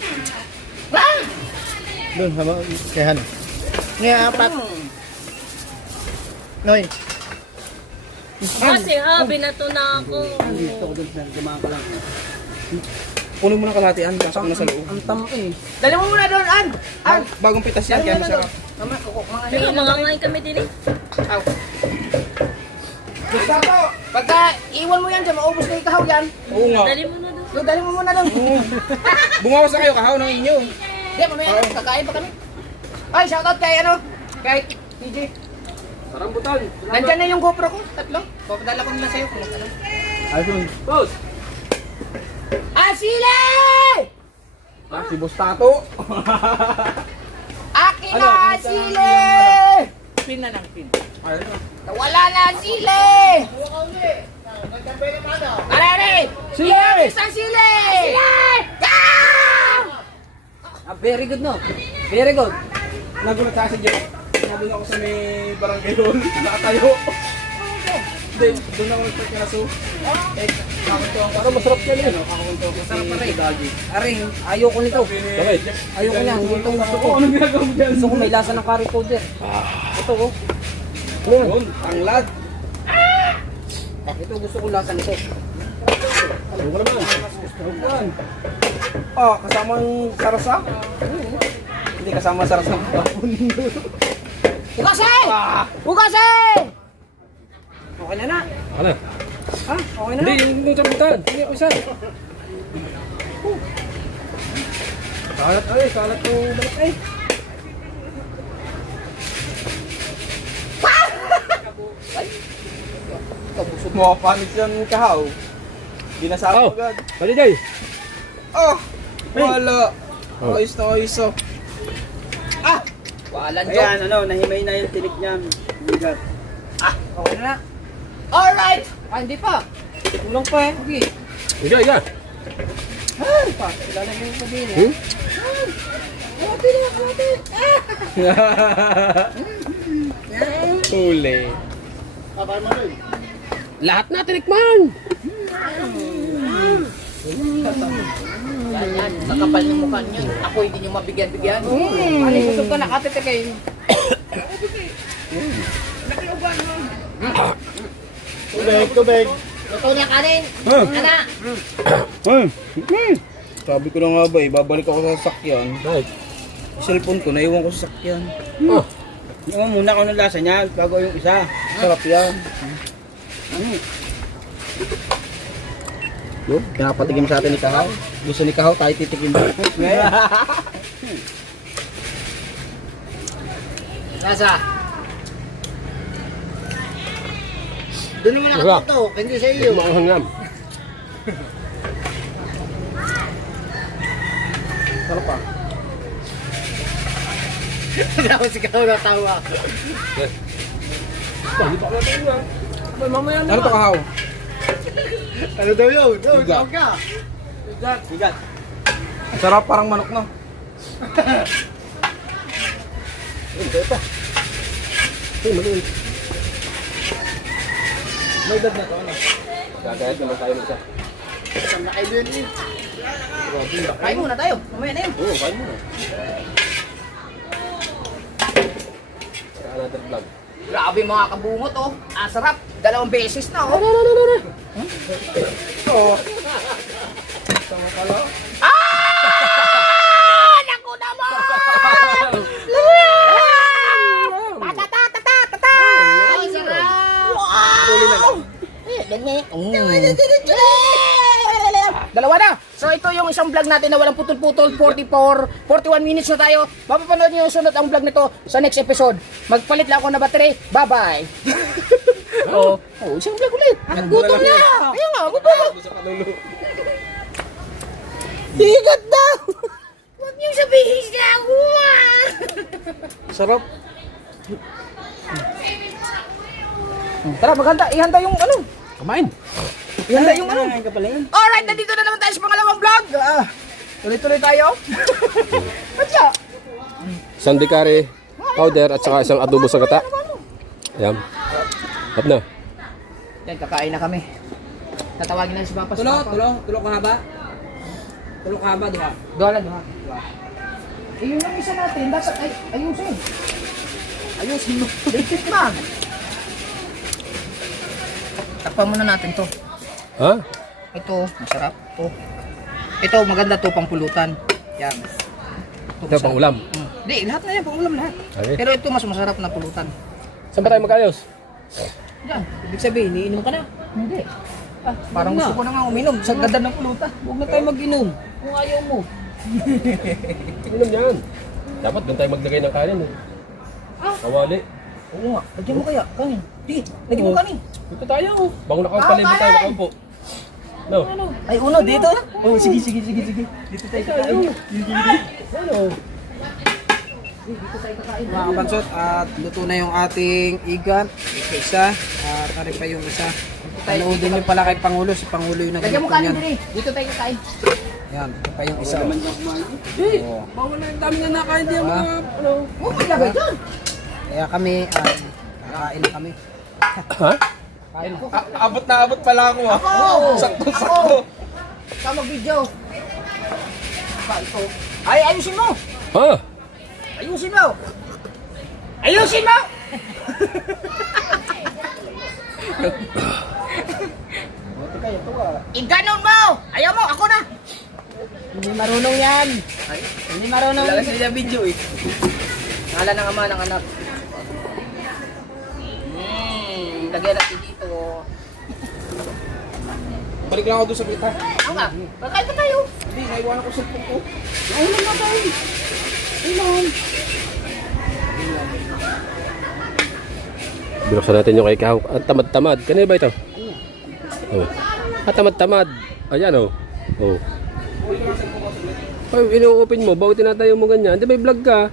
Doon, haba. Kaya ano? Ngayon, apat. Noy. Kasi binato na ako. Dito ko doon, gumawa ka lang. Puno mo ng kalahatian, pasok mo na sa loob. Ang tama eh. Dali mo muna doon, An! An! Bagong pitas yan, kaya masarap. Mama, mga Sige, mangangain kami din eh. Aw. Gustavo, pagka iwan mo yan dyan, maubos na ikahaw yan. Oo nga. Dali mo na doon. So, dali mo muna doon. Bungawas na kayo, kahaw ng inyo. Hindi, mamaya na, kakain pa kami. Ay, shoutout kay ano, kay TJ. Sarambutan. Nandyan na yung GoPro ko, tatlo. Papadala ko nila sa'yo kung ano. Ayun. Boss! Asile! Ah, si Bustato. Akin na, Asile! Pin na lang, pin. Nawala na, Asile! Are! Sile! Isang sile! Sile! Very good no? Very good. Nagulat sa si Jeff. Sabi ako sa may barangay hall, nakatayo. Hindi, doon ako nagpagkinaso. Eh, nakakunto ako. Parang masarap yan eh. Nakakunto ako Masarap pa rin. si Dagi. Aring, ayoko nito. Bakit? Ayoko niyan, hindi itong gusto ko. Anong ginagawa mo dyan? Gusto ko may lasa ng curry powder. Ito ko. Yun, tanglad. Ito gusto ko lasa nito. Ano ka naman? Oh, kasamang sarasa? Hindi kasama sarasa ng kapon. Hugasin! Hugasin! Okay na na. Ano? Ha? Okay na Hindi, na. yung sarambutan. Hindi ako isa. Kalat ay, kalat ko balat ay. Kabusog mo ako panis yung kahaw. Binasama Oh, agad. pwede day. Oh! Wala. Oh. Ayos na ayos oh. Walang joke. Ayan, ano, nahimay na yung tinik niyan. Bigat. Okay na. Alright! Ah, hindi pa. Kulang pa eh. Okay. Iga, iga. Ay, pa. Ilalagay yung sabihin eh. Hmm? Huli. Lahat na tinikman. Yan, kakapal ng mukha niyo. Ako hindi niyo mabigyan-bigyan. Ano, busog ka na, katitikin. Tubig, tubig. Luto niya kanin. Ana. Sabi ko na nga ba, babalik ako sa sasakyan. Right. Cellphone ko, naiwan ko sa sasakyan. Oh, Iwan muna kung anong lasa niya bago yung isa. Sarap yan. Yo, pinapatigim sa atin ni Kahaw. Gusto ni Kahaw, tayo titikim ba? Lasa. Doon naman nakatutok, hindi sa iyo. maanghang yan. Sarap pa. Tapos si Kahaw natawa. Hindi pa ako natin yan. Mamaya Ano to kahaw? Ano daw yun? Bigat. Tawag ka. Bigat. Sarap parang manok na. Ito pa. Ito, maliit. May dad na to, ano? Gagayat naman tayo nito. Saan na kayo yun eh? Kain muna tayo. Mamaya na yun. Oo, kain mo na. Sa another vlog. Grabe mga kabungot oh. Ang sarap. 2 beses na oh. Oh. Ah! Naku naman! Ta-ta-ta-ta-ta-ta! Ang sarap! Wow! Dalawa na! So ito yung isang vlog natin na walang putol-putol, 41 minutes na tayo. Mapapanood nyo yung sunod ang vlog nito sa next episode. Magpalit lang ako na battery. Bye-bye! Oh, isang vlog ulit. Gutom na! Ayun nga, gutom! Higat daw! Huwag niyo sabihin siya! Sarap. Tara, maganda. Ihanda yung ano. Kumain. Ihanda yung ano. Ka pala yun. Alright, nandito na naman tayo sa pangalawang vlog. Tuloy-tuloy tayo. Atya. Sandi curry, powder at saka isang adobo sa gata. Ayan. Hap na. Yan, kakain na kami. Tatawagin na si Papa. Tulo ka haba. Tulo ka haba, diba? Doon lang, doon. Eh, yung isa natin, dapat ayusin. Ayusin mo. Dikit man. Takpan muna natin to. Ha? Ito, masarap. Ito, maganda to pang pulutan. Yan. Ito pang ulam. Hindi, lahat na yan, pang ulam lahat. Okay. Pero ito mas masarap na pulutan. Saan ba tayo magayos? Yan. Ibig sabihin, iinom ka na. Hindi. Parang gusto ko na nga uminom sa ganda ng pulutan. Huwag na tayo mag-inom. Kung ayaw mo. Inom yan. Dapat doon tayo maglagay ng kanin eh. Kawali. Oo nga, lagyan mo kaya, kanin. Di, lagyan mo kanin. Dito tayo. Bango na kang palibo tayo, nakaupo. No. Ay, uno, dito. Oh, sige. Dito tayo kakain. Ano? Mga kabansot, at luto na yung ating igan. Isa. At ari pa yung isa. Panoodin nyo pala kay Pangulo. Si Pangulo yung Lagyan mo nagluto kanin niyan. din eh. Dito tayo kakain. Yan, ito pa yung isa. Bawal na yung dami na nakain din mga ano. Huwag mo ilagay dyan. Kaya kami, kakain na kami. Ha? Kain na. Abot na abot pala ako ah. Ako! Sakto. Ikaw mag-video. Ito. Ay, ayusin mo. Ha? Ayusin mo. Ayusin mo! Iganon mo! Ayaw mo, ako na! Hindi marunong yan. Hindi marunong. Lalas nila video eh. Ngala ng ama ng anak. Lagyan natin dito. Balik lang ako doon sa kita. Ano nga? Pagkain pa tayo. Hindi, naiwan ako sa puko. Ayun na tayo. Ayun. Binuksan natin yung kay Kahok. Ang tamad-tamad. Kanina ba ito? Oh. Tamad-tamad. Ayan oh. Oh. Ay, ino-open mo. Bakit tinatayo mo ganyan? Di ba vlog ka?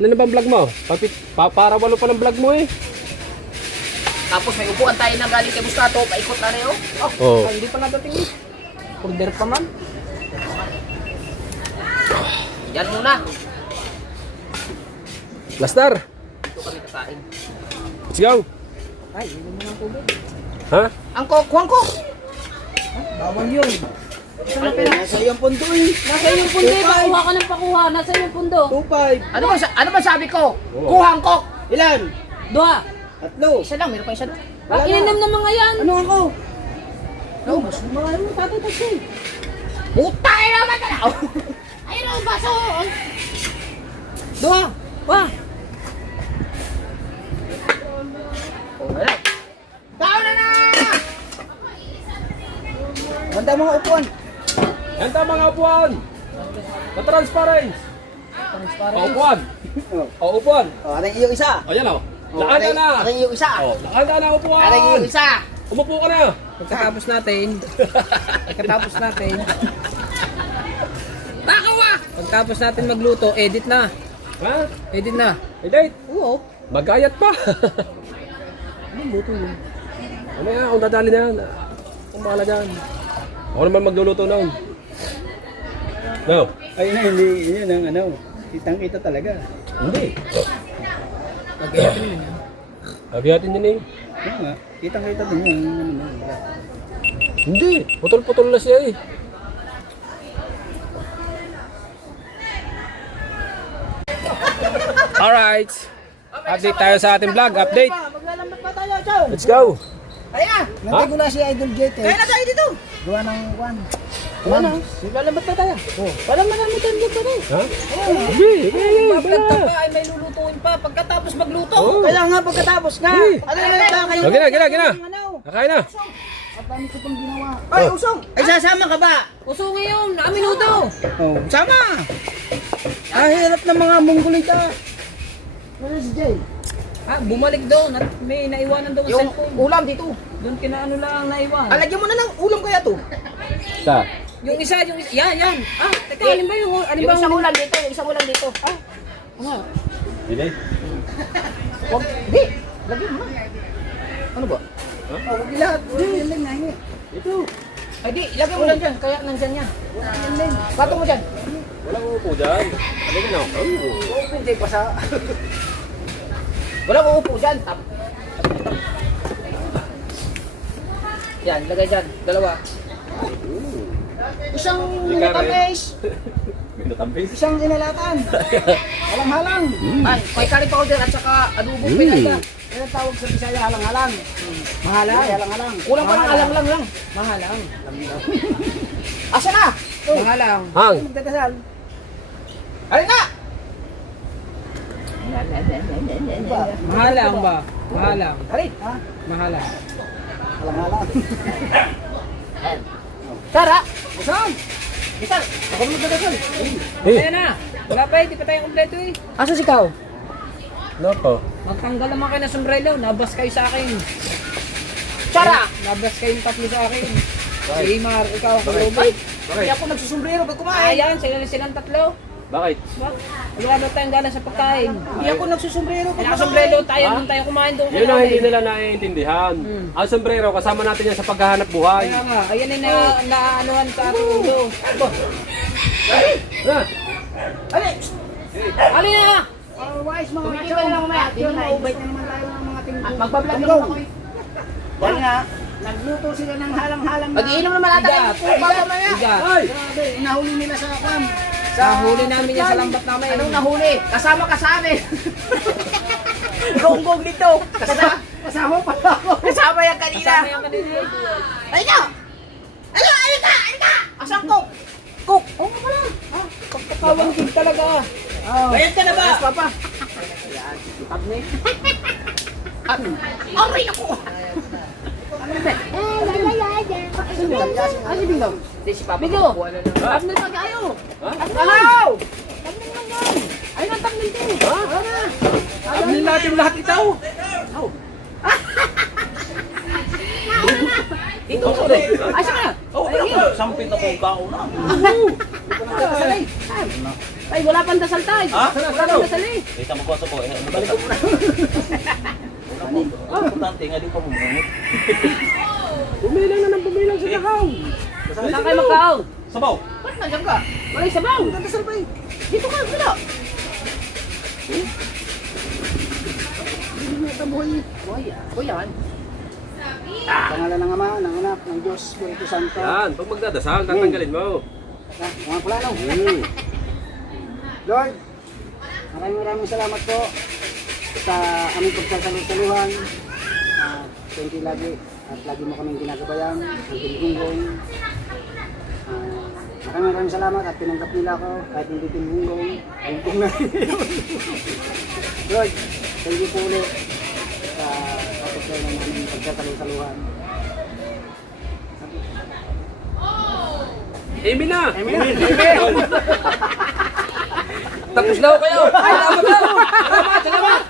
Ano na bang vlog mo? Para walo pa ng vlog mo eh. Tapos may upuan tayo na galing kay Buscato. Paikot na rin oh. Oh. Ay, hindi pa nadating eh. Order pa man. Yan muna. Lastar. Dito kami kakain. Let's go. Ay, inom mo ng tubig. Ha? Ang kukuhan ko. Bawal yun. Nasa iyong pundo eh. Nasa yung pundo, pakuha ka ng pakuha. Nasa yung pundo. 2-5. Ano ba sabi ko? Kuhang ko. Ilan? Dua. 3. Isa lang, meron pa isa doon. Ang ininom ng mga yan. Ano ako? Naubos. Mga ano, tatay ko. Puta eh naman ka na. Ayun ang baso. Dua. Wah. Tao na na! Ganda mga upuan. Yan tama mga upuan. Na-transparent. Upuan. Upuan. Oh, ating iyong isa. Ayan o. Lakan ka na. Ating iyong isa. Oh, lakan ka na upuan. Ating iyong isa. Umupo ka na. Pagkatapos natin. Pagkatapos natin magluto, edit na. Ha? Edit na. Hey, date. Oo. Magayat pa. Ano luto yun? Ano yan? Ako dadali na yan. Kung bahala dyan. Ako naman magluluto na. No? Ay na, hindi. Yun ang ano. Kitang-kita talaga. Hindi. Pag-edit mo yan. Habihatin yun eh. Oo nga. Kitang-kita din yun. Hindi. Putol-putol na siya eh. Alright. Update tayo sa ating vlog. Update. Maglalambat pa tayo, Chow. Let's go. Ayun na. Nantay ko na si Idol Jet eh. Kaya na tayo dito. Gawa ng kwan. Gawa na. Maglalambat pa tayo. Walang marami tayo dito rin. Ha? Hindi. Vlog ka pa ay may lulutuin pa pagkatapos magluto. Kaya nga pagkatapos nga. Ano na ba kayo? Okay na. Nakain na. At dami ko itong ginawa. Ay, usong! Ay, sasama ka ba? Uso ngayon, minuto. Oh, sama! Ah, hirap ng mga mongolita. Ano si Jay? Bumalik doon at may naiwanan doon ang Yung cellphone. ulam dito. Doon kinaano lang naiwan. Alagyan mo na ng ulam kaya to. Sa. Yung isa. Yan. Teka, alin ba yung Yung isang ulam dito, yung isang ulam dito. Hindi. Huwag, di. Lagyan mo na. Ano ba? Oh, huwag lahat. Yan lang nga eh. Ito. Ay di, ilagay mo lang dyan. Kaya nandyan yan. Bato mo dyan. Walang upo dyan. Halika na. Uupo dyan pa sa... Walang uupo dyan. Tap. Yan, lagay dyan. Dalawa. Isang Ika, nakamis. Minatampis. Isang inalatan. Halang-halang. Ay, may curry powder at saka adobo pinayda. Yan ang tawag sa Bisaya, halang-halang. Mahalang. Halang-halang. Kulang pa ng alang lang. Mahalang. Asa na? Mahalang. Hang. Magdadasal. Alin na! Mahalang ba? Mahalang. Alin? Ha? Mahalang. Halang-halang. Tara! Usang! Gitar! Ako mo magdadasal. Ayan na. Wala pa, hindi pa tayo kompleto eh. Asa si Kao? Nako. Magtanggal naman kayo ng sombrero. Nabas kayo sa akin. Tara! Nabas kayong tatlo sa akin. Si Mar, ikaw, Ruben. Hindi ako nagsusumbrero pag kumain. Ayan, silang tatlo. Bakit? Wala daw tayong gana sa pagkain. Hindi ako nagsusumbrero pag Kaya sombrero tayo, doon tayo kumain doon. Yun ang hindi nila naiintindihan. Ang sombrero, kasama natin yan sa paghahanap buhay. Kaya nga, ayan ay naaanuhan sa ating ulo. Ha? Alin! Ano na? Otherwise, mga Tumigil ka na lang mamaya. Yun, maubay na naman tayo ng mga tingkong. Magbablog naman ako eh. Dahil nga, nagluto sila ng halang-halang na. Mag-iinom naman ata Bigat. ng pupa mamaya. Bigat. Ay! Grabe, inahuli nila sa kwan. Nahuli namin yan sa lambat namin. Anong nahuli? Kasama ka sa amin. Gonggong nito. Kasama pala ako. Kasama yan kanina. Kasama yan kanina. Ay ka! Ay ka! Asang cook? Cook! Oo nga pala. Pagkakawang din talaga. Bayad ka na ba? Yes, Papa. Aray ako! Ano biglang? Hindi si Papa. Bigo! Kuha na lang. Tamnil pa kayo! Hello! Ay, nang tamnil din! Amin natin lahat itaw. Dito ko. Ay, saan ka? Sampit na kong kao na. Ay, wala pang dasal tayo! Wala pang dasal eh! Kita mo ko sa ko. Balik ko muna. Importante nga din pa mumungot. Bumilang na ng bumilang sa nakaw. Saan kayo magkaaw? Sabaw. Ba't nandiyan ka? Wala yung sabaw! Nagdasal ba eh? Dito ka, wala. O yan. Pangalan ng Ama, ng Anak, ng Diyos, Espiritu Santo. Yan, pag magdadasal, tatanggalin mo. Mga plano. Lord, maraming salamat po sa aming pagsasalusaluhan. Thank you lagi at lagi mo kaming ginagabayan ng Tinggong. Maraming salamat at tinanggap nila ako kahit hindi Tinggong. Tinggong na. Lord, thank you po ulit sa pagsasalusaluhan ng aming pagsasalusaluhan. Amen na! Amen. Tapos na ako kayo! Ay, salamat daw! Salamat!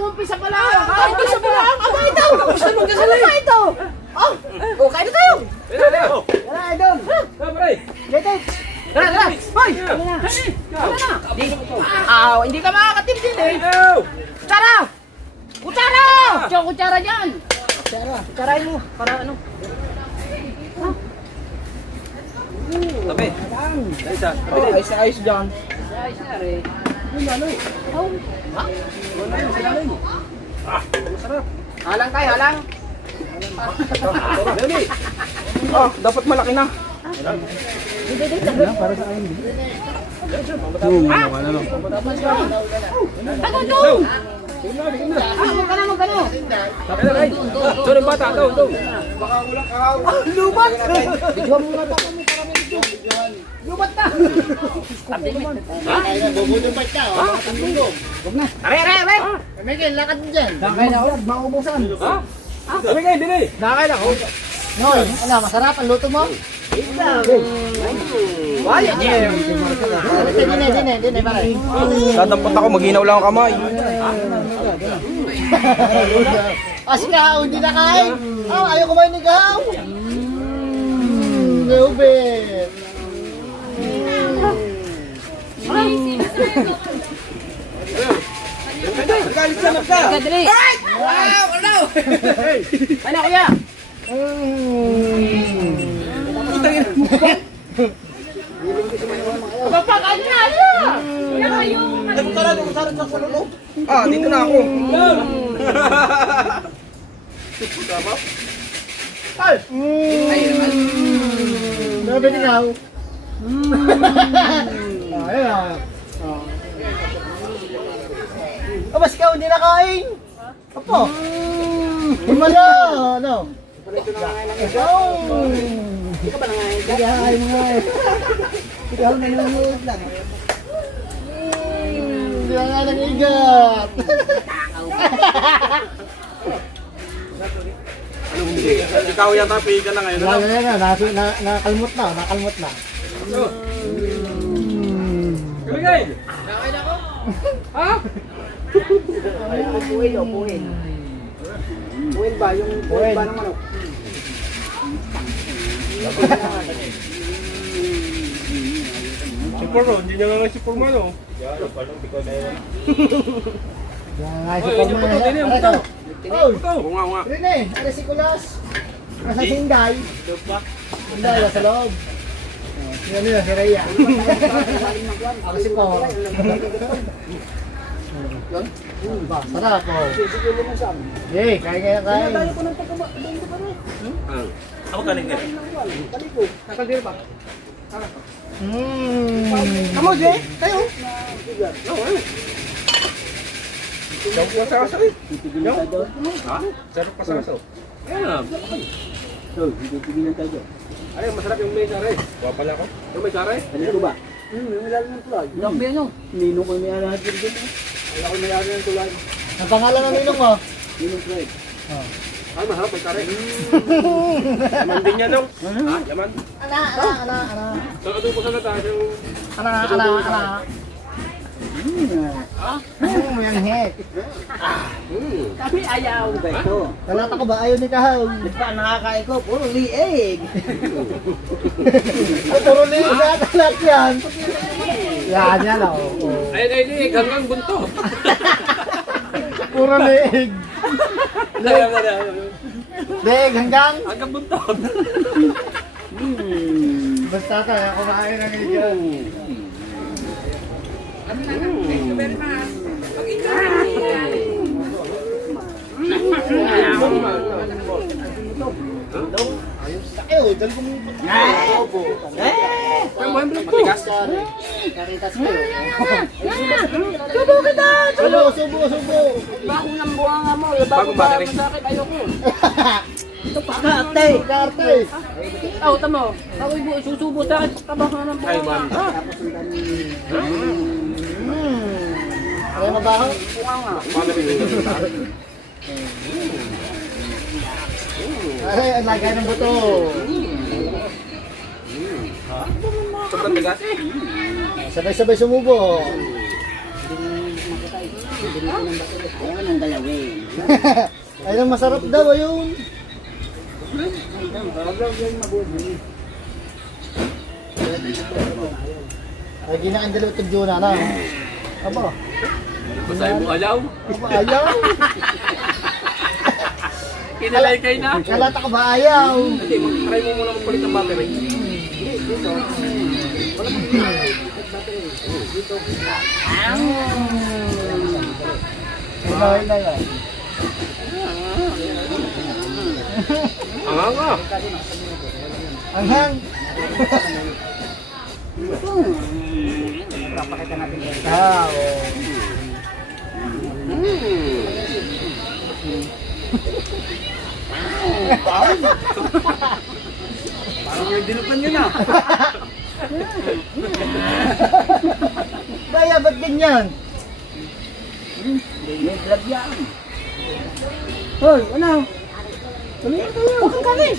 Umpisa pa lang. Umpisa pa lang. Aba ito. Tapos na magdasal na ito. Oh, kain na tayo. Tara, Idol! Pare! Get it! Tara, tara. Hoy. Hindi ka makakatim din eh. Kutsara! Kutsara! Diyan, kutsara dyan. Kutsarain mo. Para ano? Tabi! Isa! Ayos na ayos dyan. Ay, sorry. Halang tayo, halang. Dali! Oh, dapat malaki na. Para sa akin. Ito ng bata, ito. Lubat! Bidyohan mo na ito. Lubat na! Are! Miguel, lakad mo dyan. Nakay na ako, maubusan. Sabi kayo, dili. Nakay na ako. Noy, ano, masarap ang luto mo? Wala niya. Dine, pare. Tatampot ako, maginaw lang ang kamay. Asikaw, hindi na kain. Ayaw kumain ng gahaw. Neubet. Kadali. Wow, ano? Ano kuya? Papakan na! Ah, dito na ako. Neubet ikaw. Ayun. Mas ikaw, hindi na kain. Apo. Himala. Ano? Ikaw. Hindi ka ba nangain? Hindi ka kain mo eh. Ikaw nanonood lang. Hindi ka nga nang-igat. Ikaw yan, tapi ka na ngayon. Nakalmot na. Sabi kayo. Buwin ba? Yung buwin ba ng manok? Si Puro, hindi niya nga si Purmano. Bunga. Rene, ano si Kulas? Nasa Sinday. Sinday, nasa loob. Yan yun, si Rhea. Ako si Paul. Sarap po. Yay, kain. Ako kanin ka. Kamu, Jay? Kayo? Daw po sa aso eh. Ha? Sarap pa sa aso. Ayan. Ay, masarap yung may sare. Wapa lang ako. Yung may sare? Ano ba? Yung ilalim ng tulay. Ilang bino? Ninong ko may alahat din dito. Wala ko may alahat ng tulay. Ang pangalan ng ninong mo? Ninong Fred. Ay, masarap may sare. Laman din yan, no? Ha? Laman? Ana. Sa ato ko sa natas yung... Ana. May ang hek. Kami ayaw. Talata ko ba? Ayaw ni Kahaw. Di pa nakakain ko, puro liig. Puro liig na talat yan. Yan o. Ay, hanggang bunto. Puro liig. Liig hanggang. Hanggang bunto. Basta kaya kumain ng igan. Ayun, dahil kung Matigas. karitas kayo. Subo kita! Subo. Bago ng buwanga mo, Bagong battery. sa akin, ayoko. Ito pa karte. Karte. Oh, tamo. Ako susubo sa akin, pagkabahan ng Ay, buwanga. man. Ano yung mabaho? Buwanga. Ay, ang lagay ng buto. Sobrang tigas. Sabay-sabay sumubo. Ayun, masarap daw ayun. Ay, ginaan dalawa ito Juna na. Aba, Masaya mo ayaw. ayaw. Kinalay kayo na. Kalata ka ba ayaw? Hindi, try mo muna magpalit ng battery. Hila. Anganga. Anghang. Papakita natin. Parang may dinupan yun ah. Kaya ba't ganyan? May vlog yan. Hoy, ano? Huwag kang kanin.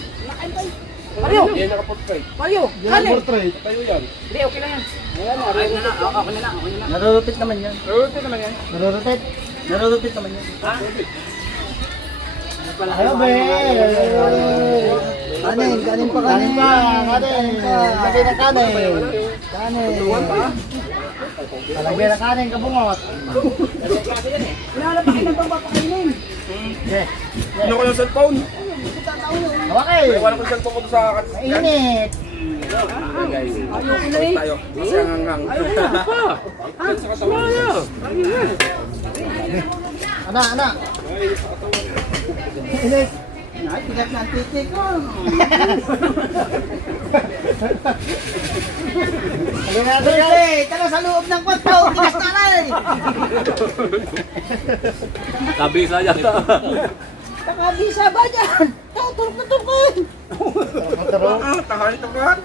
Mario! Yan naka-portrait. Mario! Kanin! Portrait. Tayo yan. Hindi, okay lang yan. Okay na lang. Okay na lang. Narurupit naman yan. Rotate naman yan. Narurupit. Narurupit naman yan. Ano ba? Kanin, kanin pa, kanin pa. Kanin. Lagay ng kanin. Kanin. Lagay ng kanin, kabungot. Wala pa kayo nang papakainin. Yeah. Ano ko yung cellphone? Okay. Wala ko yung cellphone ko sa akin. Mainit. Ayoko na eh. Tayo. Kasi hanggang. Anak. Init. Ay, tigat na ang titik ko. Halika natin yan. Tara sa loob ng kwarto. Tigas na lang. Kabisa yata. Nakabisa ba dyan? Turok na turok. Turok. Tahali ito ka.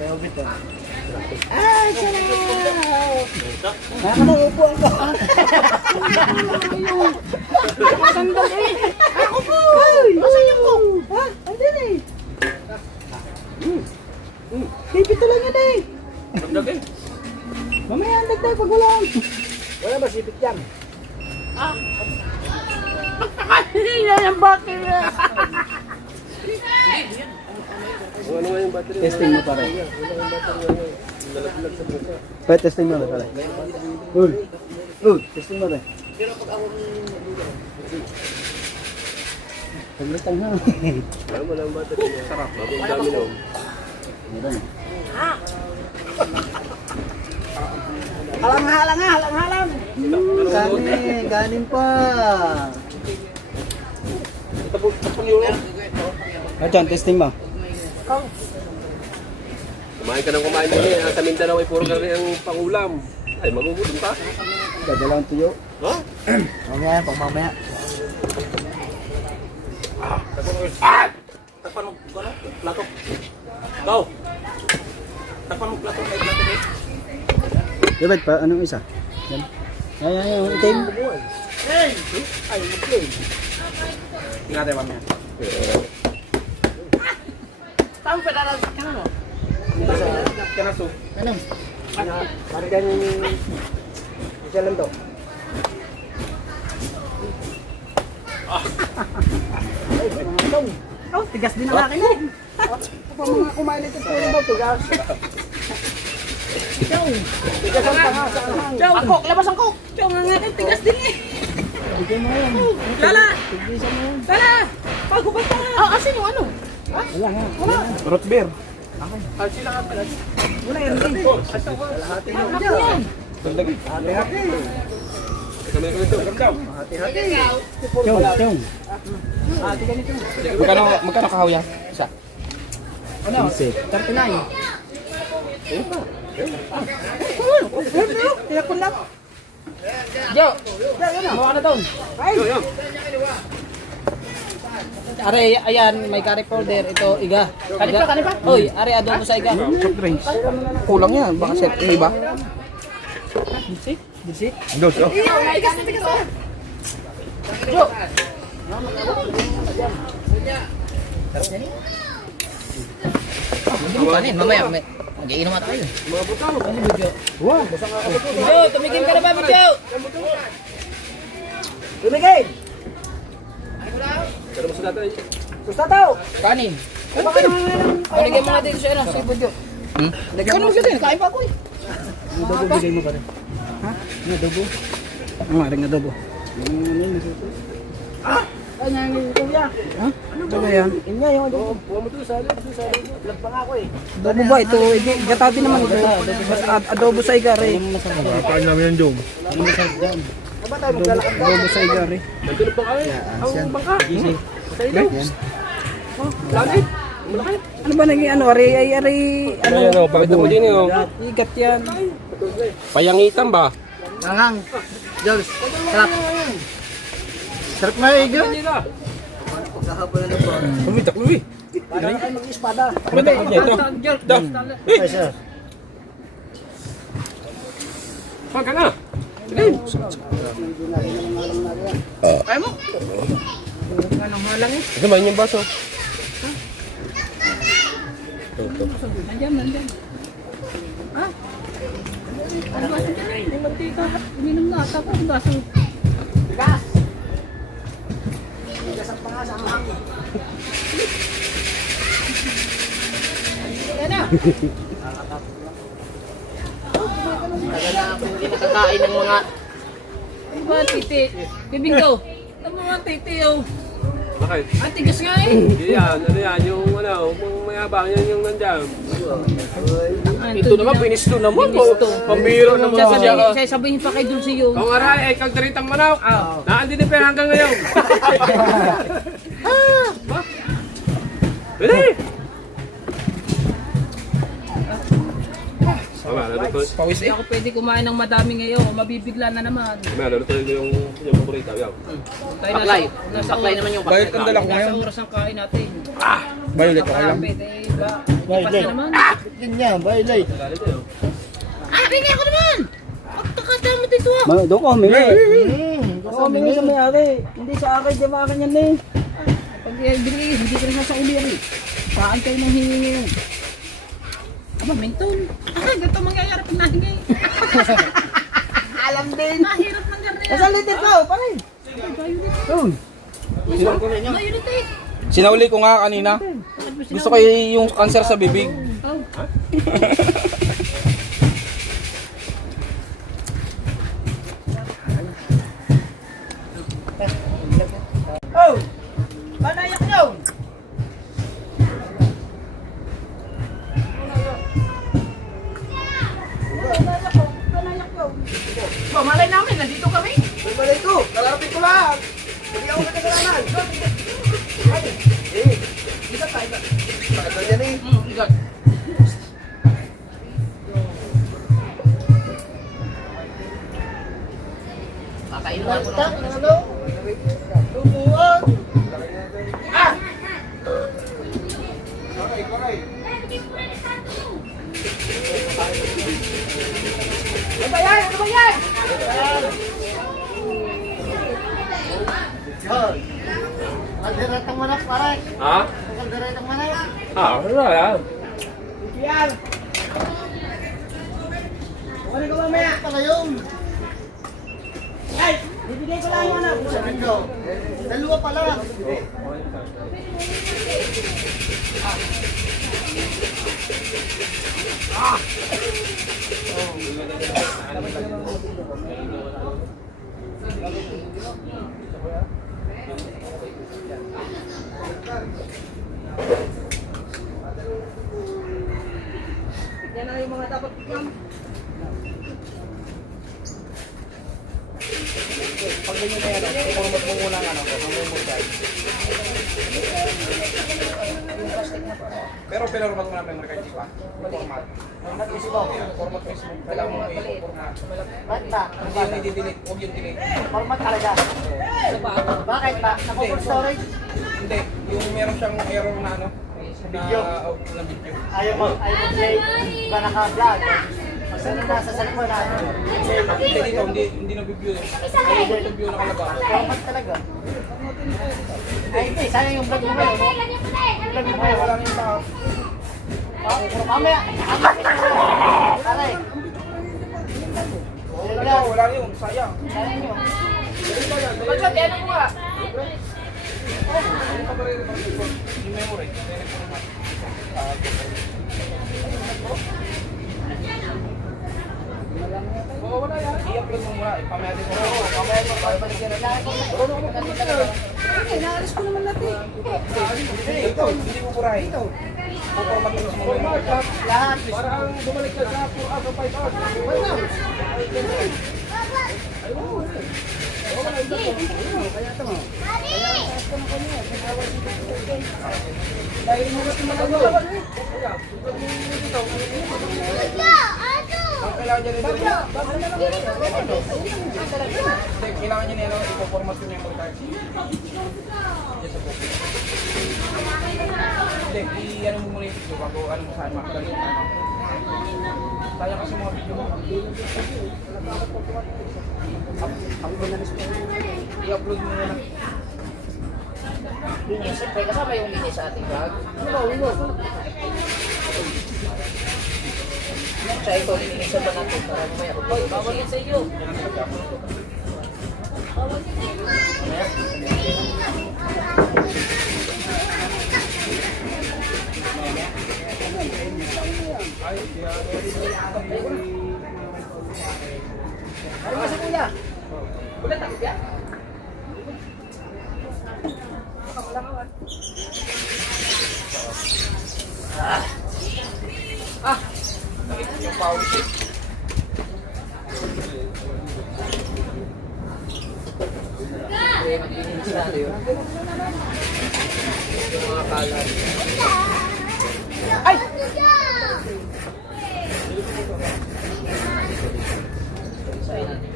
Ayaw bito. Ay, sarap! Nakakaupo ako. Sandali. Ako po! Asan yung kong? Ha? Andun eh. Pipito lang yan eh. Magdagay. Mamaya ang dagdag pag wala. Wala ba sipit yan? Hindi na yung bakit. Ano nga yung battery? Testing mo pare. Pa testing mo pare. Uy. Testing mo pare. Paglitang ha. Alam mo lang yung battery niya. Sarap. Ang dami na. Meron. Halang. Ganin pa. Diyan, testing mo. Kumain ka ng kumain din eh. Sa Mindanao ay puro gari ang pangulam. Ay, magugutom ka. Dadalawang tuyo. Ha? Mamaya, pang mamaya. Takpan mo. Plato. Go. Takpan mo plato. May plato eh. Dapat pa, anong isa? Yan. Yan, yung itim. Tingnan tayo mamaya. Saan pa na sa kanano? Kanaso. Ano? Parang isa lang to. Oh, tigas din ang akin eh. Kapag mga kumain ito puro daw tigas. Tigas ang tanga sa anghang. Ang kok, labas ang kok. Ang akin, tigas din eh. Bigyan mo yan. Lala! Tigbisan mo yan. Lala! Bago ba ito? Ah, asin yung ano? Wala nga. Root beer. Wala yan din. Anak yan. Dagdagi. Kami ito. Gamdaw. Tiyong. Magkano kahawya? Isa. Ano? 39. Tiyak ko lang. Jo! Mawa na doon. Ay! Are, ayan, may curry powder. Ito, iga. Kani pa? Hoy, are, adobo sa iga. Soft drinks. Kulang yan. Baka set yung iba. Disit? Dos. Oh. Tigas. Jo! Kanin, mamaya. Mag-iinom at tayo. Wow. Jo, tumigil ka na ba, Jo? Tumigil! Pero mas natin. Sustataw! Kanin. Lagyan mo natin siya, ano, sipod Jo. Lagyan mo natin, kain pa ako eh. Ano adobo bigay mo pare? Ha? Ano adobo? Ang aring adobo. Ay, nangin ko ya. Ha? Ano ba yan? Inya yung adobo. Buwan mo to sa vlog pa nga ako eh. Adobo ba? Ito, gatabi naman. Adobo sa igari. Kain namin yan, Jom. Ano masarap dyan? Aba tayo maglalakad tayo. Adobo sa igari. Nandun pa kami. Yan. Bangka. Yan. Lagi. Malaki. Ano ba naging ano? Ari, Ayan o, pakita mo din o. Igat yan. Payangitan ba? Nangang. Jules, sarap. Sarap na ego. Kumitak mo eh. Mag-espada. Kumitak mo niya ito. Da. Ay, sir. Pag ka na. Kaya mo? Anong halang eh? Ito ba yung baso? Nandiyan. Ha? Ang baso dyan. Yung mantika. Uminom na ata ko. Ang baso. Bigas! Yan na. Tagal na ako hindi nakakain ng mga... Ano ba, titi? Bibing daw. Ano ba, titi, oh. Bakit? Atigas nga eh. Hindi yan, ano yan, yung mayabang yan yung nandiyan. Ito naman, pinis to naman. Pambiro naman siya. Sasabihin pa kay Dulce yun. Ang aray, ay kang taritang manaw. Naandi din pa hanggang ngayon. Ba? Eh! Tama, naluto. Hindi ako pwede kumain ng madami ngayon. Mabibigla na naman. Tama, naluto yung paborito. Yaw. Tayo Baklay. Baklay naman yung baklay. Ang dala ko ngayon. Nasa oras ang kain natin. Violet ako lang. Malapit eh. Ipas Violet. na naman. Ganyan, violet. Bigay ko naman! Pagkakasama dito ah! Doon ko, humingi. Oo, may sa may-ari. Hindi sa akin, di ba akin yan eh. Pag binigay, hindi ka na sa uli yan eh. Saan kayo nang hingi ngayon? Aba, mentol. Ganito mangyayari pag nahingi. Alam din. Nahirap ng ganyan. Nasaan litin ko? Pare. Mayunit eh. Sinauli ko nga kanina. Gusto ko yung cancer sa bibig. Oh. Oh! Panayak yun! Oh, malay namin, nandito kami. Malay ko, karapin ko lang. Hindi ako nagkasalanan. Ikat tayo. Bakit ba dyan eh? Ikat. Kakain mo ako ng... Lumuan. Ah! Ano ba yan? Ano ba yan? Kalderetang manak, pare. Ha? Kalderetang manak. Wala yan. Yan. Ano ka mamaya? Pala yun. Ay! Bibigay ko lang yung ano. Sabihin ko. Dalawa pala. Yan na yung mga dapat bigyan. Pag ganyan na yan, kurumot mo muna ng ano, mamumutay. Pero pinurmat mo namin mga kajip pa. Format. Format mismo. Kailangan mo i-format. Bakit ba? Hindi yung i-delete, huwag yung delete. Format talaga. Bakit ba? Naka-full storage? Hindi, yung meron siyang error na ano, Video. na video. Ayaw mo play. Ba naka-vlog? Masano na sa cellphone natin. Hindi dito, hindi na-view. Ayaw mo yung view nakalabas. Format talaga. Ay, hindi. Sayang yung vlog mo ngayon. Vlog mo ngayon. Wala na yung tao. Mamaya. Aray. Wala na yun, sayang. Sayang yun. Ba't yan mo nga? Yung memory. Oo, wala yan. I-upload mo muna. Ipamedit mo. Oo, pamedit mo. Babalik yan. Naalis ko naman natin. Hindi, ito. Hindi mo burahin. Ito. Pupormat mo mo. Lahat. Para ang bumalik ka sa 4 hours, 5 hours. Ang kailangan niya nito. Kailangan niya nito. Ipo-format ko niya yung mag-card. Yes, po. Hindi, i-ano mo muna yung video bago ano mo saan makalagay. Kaya kasi mga video mo. I-upload mo muna. Linis. Siyempre, kasama yung linis sa ating vlog. Siya ito, linisan ba natin para mamaya ko. Hoy, bawalit sa iyo. Ano ba sa kuya? Ulat ako ya? Yung power sheet. Okay, maglilinis natin yun. Yung mga kalat. Ay! Isahin natin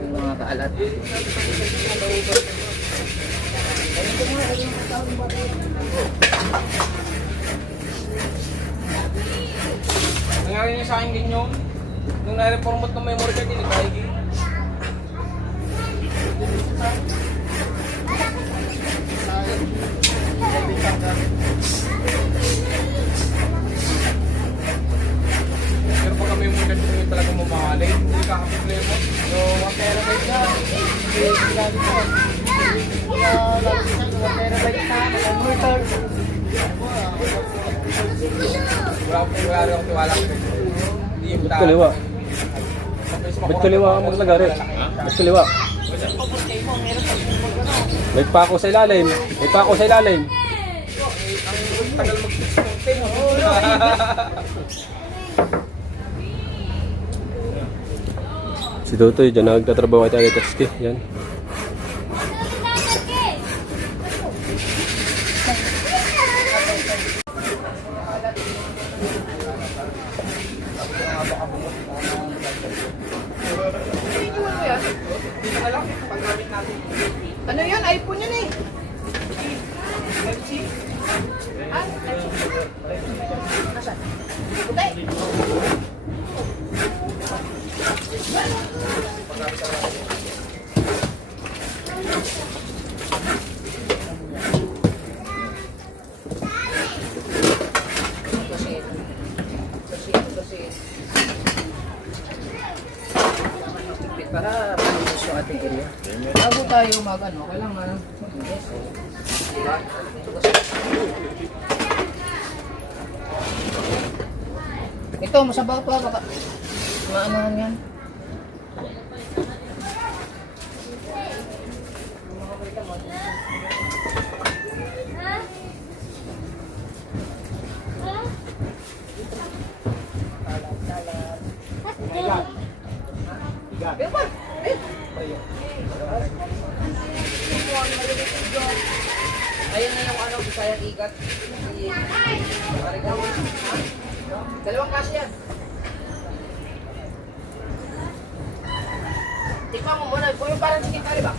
yung mga kalat. Nangyari niya sa akin din yun. Nung na-reformat ng memory card, hindi tayo gig. Pero pag ang memory card yung talaga mamahalin, hindi kakaproblema. So, 1 terabyte na. Hindi ginamit ko. Kaya 1 terabyte na. Memory card. Wala rin akong tiwala. Hindi yung Ba't kaliwa? Ba't kaliwa ang maglagari? Ba't kaliwa? May pako sa ilalim. May pako sa ilalim. Tagal mag-fix ng tape mo. Si Totoy dyan nagtatrabaho kay Ate Teski. Yan. Ano yun? iPhone yun eh. Ah, nasaan? Putay. Para malinis yung ating area. Bago tayo mag-ano, kailangan malinis. Diba? Ito, masabaw pa baka maanohan yan. Ayun na yung ano, Bisaya Igat. Dalawang kasi yan. Tikman mo muna. Kung yung parang chicken curry ba?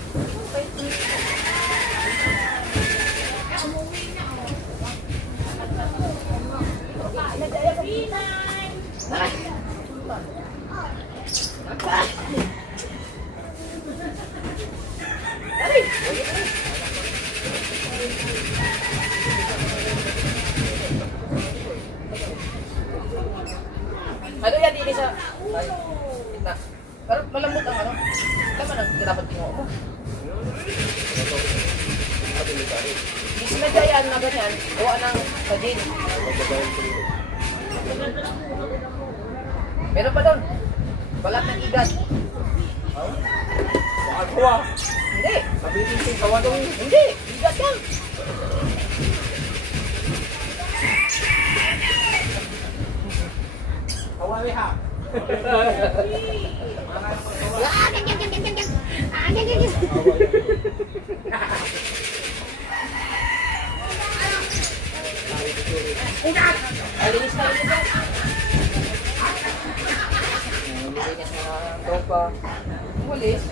Ano yan din sa... Ay, gitna. Pero malambot ang ano. Tama na, dapat tingo mo. Di sinadya yan na ganyan. Gawa ng sajin. Meron pa doon. Balat ng igat. Bakal ko ah. Hindi. Sabihin ko, gawa daw yun. Hindi. Igat yan. Kawali ha. Alinis na rin ito. Nilinis na tropa. Walis.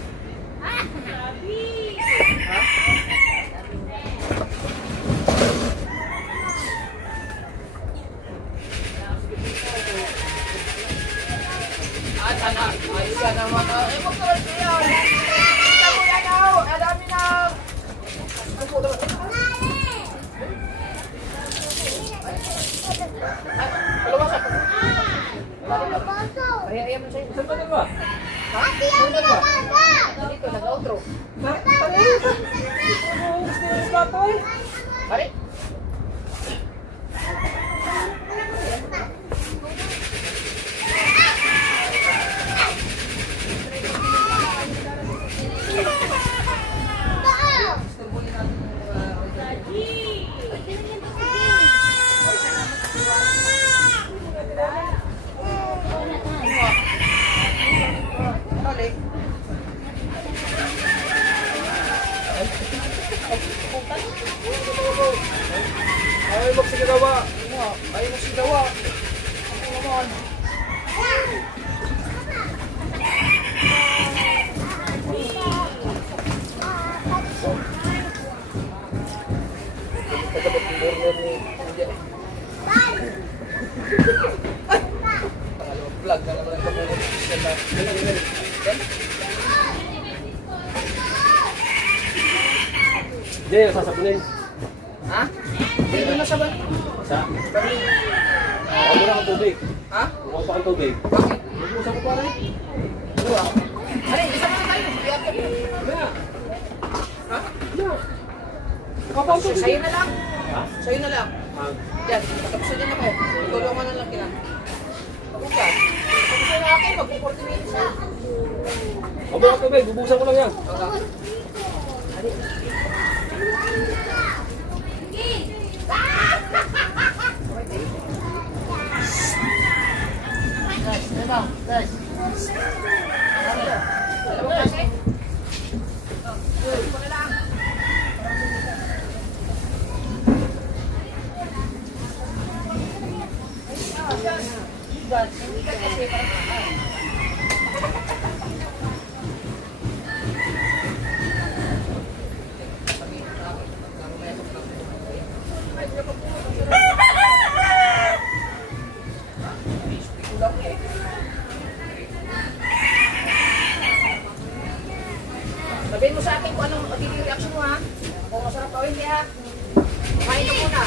At anak, ayos ka naman. Ay, magkaroon ko yan. Kita mo yan, oh. Ang dami na. Ay, mo sa'yo. Saan ba na ba? Ha? Dito, nag-outro. Pare? Balik. Ay, magsigagawa. Ay, magsigawa. Ano naman? Pangalawang vlog na naman ang kapunod. Hindi, sasabunin. Ha? Dito na sa ban. Sa? Ako muna kang tubig. Ha? Kuha pa kang tubig. Bakit? Mag-usap ko pa rin. Dua. Ay, isa pa tayo. Kaya. Ha? Kapag Sa'yo na lang. Ha? Sa'yo na lang. Yan, tapos na din ako. Tulungan na lang kita. Tapos yan. Tapos na akin, mag-40 minutes na. Ako muna kang tubig. Bubusan ko lang yan. Alam mo kasi? Ito na lang. Hindi ka kasi parang sabihin mo sa akin kung anong magiging reaction mo ha. Kung masarap o hindi ha. Kain ka muna.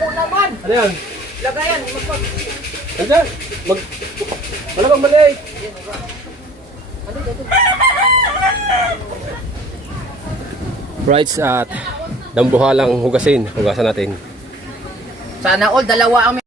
Kung naman, Ano yan? lagayan, magpag... Andiyan. Malamang mali. Rights at dambuhalang hugasin. Hugasan natin. Sana all, dalawa ang